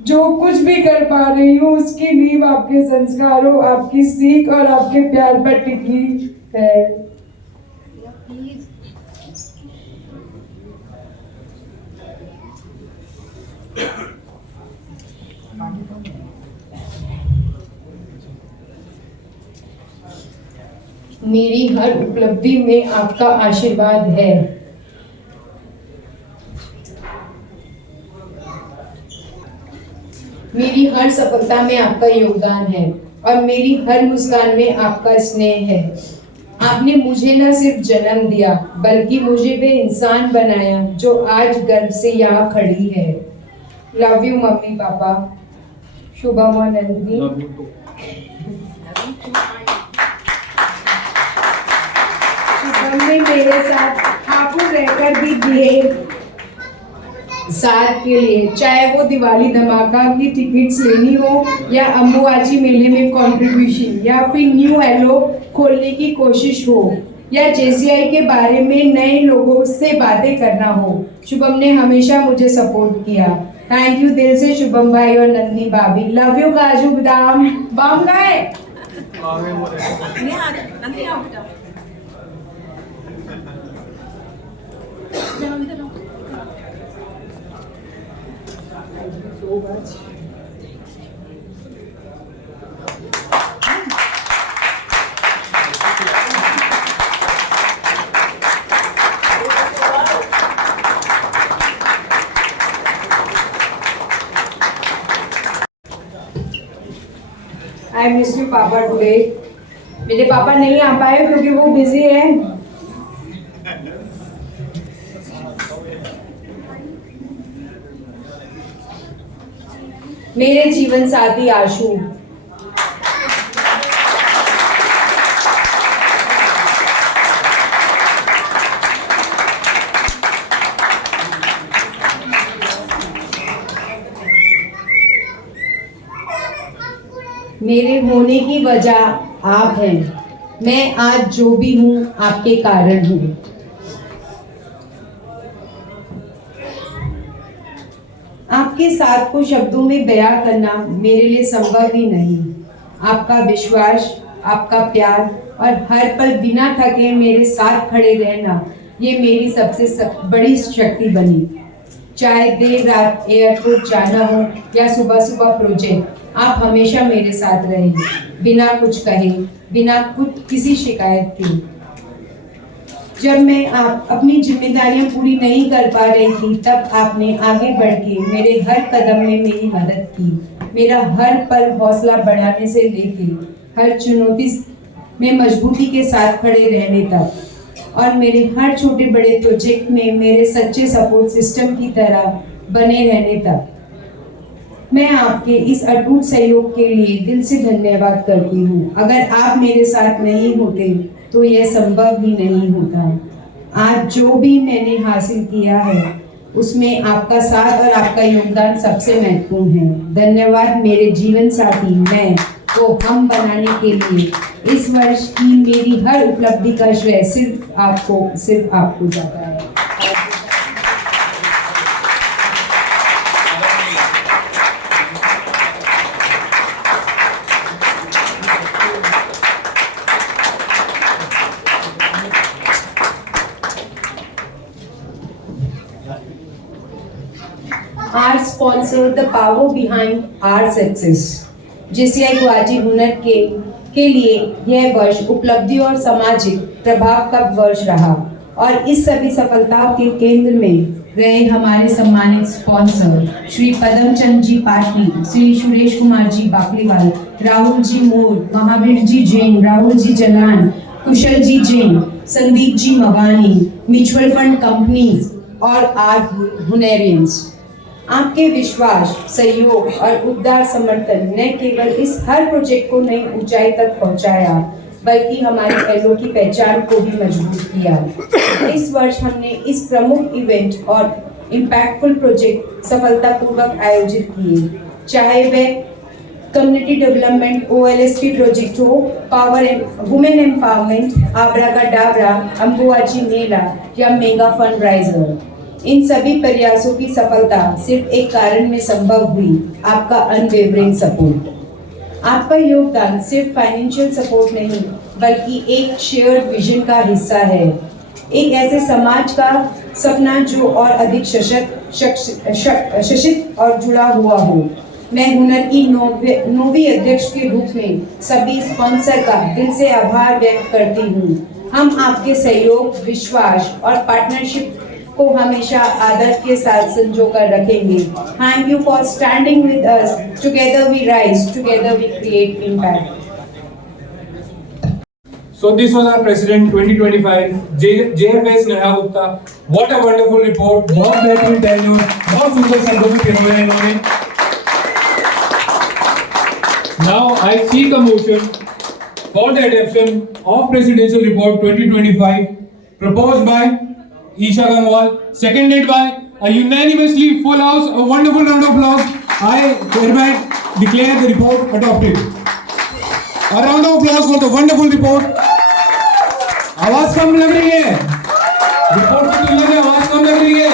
जो कुछ भी कर पा रही हूँ उसकी नींव आपके संस्कारों, आपकी सीख और आपके प्यार पर टिकी है। मेरी हर उपलब्धि में आपका आशीर्वाद है। मेरी हर सफलता में आपका योगदान है और मेरी हर मुस्कान में आपका स्नेह है। आपने मुझे न सिर्फ जन्म दिया बल्कि मुझे वे इंसान बनाया जो आज गर्व से यहाँ खड़ी है। Love you mummy papa, Shubham और नंदिनी। हमने मेरे साथ हापुड़ रहकर भी दिए साथ के लिए, चाहे वो दिवाली धमाका की टिकट्स लेनी हो या अम्बुआची मेले में कंट्रीब्यूशन या फिर न्यू हेलो खोलने की कोशिश हो या JCI के बारे में नए लोगों से बातें करना हो, शुभम ने हमेशा मुझे सपोर्ट किया। थैंक यू दिल से शुभम भाई और नंदिनी भाभी। लव यू काजू बादाम। बम गए so much. I miss you पापा टुडे। मेरे पापा नहीं आ पाए क्योंकि वो बिजी है। मेरे जीवन साथी आशु, मेरे होने की वजह आप हैं। मैं आज जो भी हूँ आपके कारण हूँ। आपके साथ को शब्दों में बयां करना मेरे लिए संभव ही नहीं। आपका विश्वास, आपका प्यार और हर पल बिना थके मेरे साथ खड़े रहना, ये मेरी सबसे बड़ी शक्ति बनी। चाहे देर रात एयरपोर्ट जाना हो या सुबह सुबह प्रोजेक्ट, आप हमेशा मेरे साथ रहे, बिना कुछ कहे, बिना किसी शिकायत के। जब मैं अपनी जिम्मेदारियां पूरी नहीं कर पा रही थी, तब आपने आगे बढ़ के मेरे हर कदम में मेरी मदद की। मेरा हर पल हौसला बढ़ाने से लेके हर चुनौती में मजबूती के साथ खड़े रहने तक, और मेरे हर छोटे बड़े प्रोजेक्ट में मेरे सच्चे सपोर्ट सिस्टम की तरह बने रहने तक। मैं आपके इस अटूट सहयोग के लिए दिल से धन्यवाद करती हूँ। अगर आप मेरे साथ नहीं होते तो यह संभव ही नहीं होता। आज जो भी मैंने हासिल किया है उसमें आपका साथ और आपका योगदान सबसे महत्वपूर्ण है। धन्यवाद मेरे जीवन साथी। मैं को हम बनाने के लिए इस वर्ष की मेरी हर उपलब्धि का श्रेय सिर्फ आपको जाता है। Our sponsor, the power behind our success. JCI Guwahati हुनर के लिए यह वर्ष उपलब्धि और सामाजिक प्रभाव का वर्ष रहा, और इस सभी सफलताओं के केंद्र में रहे हमारे सम्मानित स्पॉन्सर श्री पदमचंद जी पाटनी, श्री सुरेश कुमार जी बाकलीवाल, राहुल जी मोर, महावीर जी जैन, राहुल जी जलान, कुशल जी Jain, Sandeep ji मवानी, mutual fund companies और आर हुनरियंस। आपके विश्वास, सहयोग और उदार समर्थन न केवल इस हर प्रोजेक्ट को नई ऊंचाई तक पहुंचाया, बल्कि हमारी पहलों की पहचान को भी मजबूत किया। इस वर्ष हमने इस प्रमुख इवेंट और इम्पैक्टफुल प्रोजेक्ट सफलतापूर्वक आयोजित किए, चाहे वह कम्युनिटी डेवलपमेंट OLSP प्रोजेक्ट हो, वुमेन एम्पावरमेंट, आबरा का डाबरा, अंबुआची मेला या मेगा फंड राइजर। इन सभी प्रयासों की सफलता सिर्फ एक कारण में संभव हुई, आपका अनवेवरिंग सपोर्ट। आपका योगदान सिर्फ फाइनेंशियल सपोर्ट नहीं, बल्कि एक शेयर्ड विजन का हिस्सा है, एक ऐसे समाज का सपना जो और अधिक सशक्त और जुड़ा हुआ हो। मैं हुनर की नौवीं अध्यक्ष के रूप में सभी स्पॉन्सर का दिल से आभार व्यक्त करती हूँ। हम आपके सहयोग, विश्वास और पार्टनरशिप को हमेशा आदर के साथ संजोकर रखेंगे। Thank you for standing with us. Together we rise, together we create impact. So this was our president 2025, JFS Neha Gupta. What a wonderful report. बहुत बेहतरीन tenure, बहुत सुंदर संबोधित किया है इन्होंने। Now I seek a motion for the adoption of Presidential Report 2025 proposed by Isha Gangwal, seconded by a unanimously full house. A wonderful round of applause. I hereby declare the report adopted. A round of applause for the wonderful report. आवाज कम लग रही है, report की तुलना में आवाज कम लग रही है।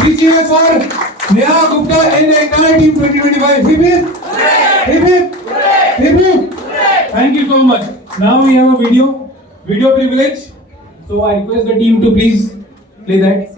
Three cheers for Neha Gupta and the entire team 2025. Hip hip, hip hip, hip hip. Thank you so much. Now we have a video privilege. So I request the team to please play that.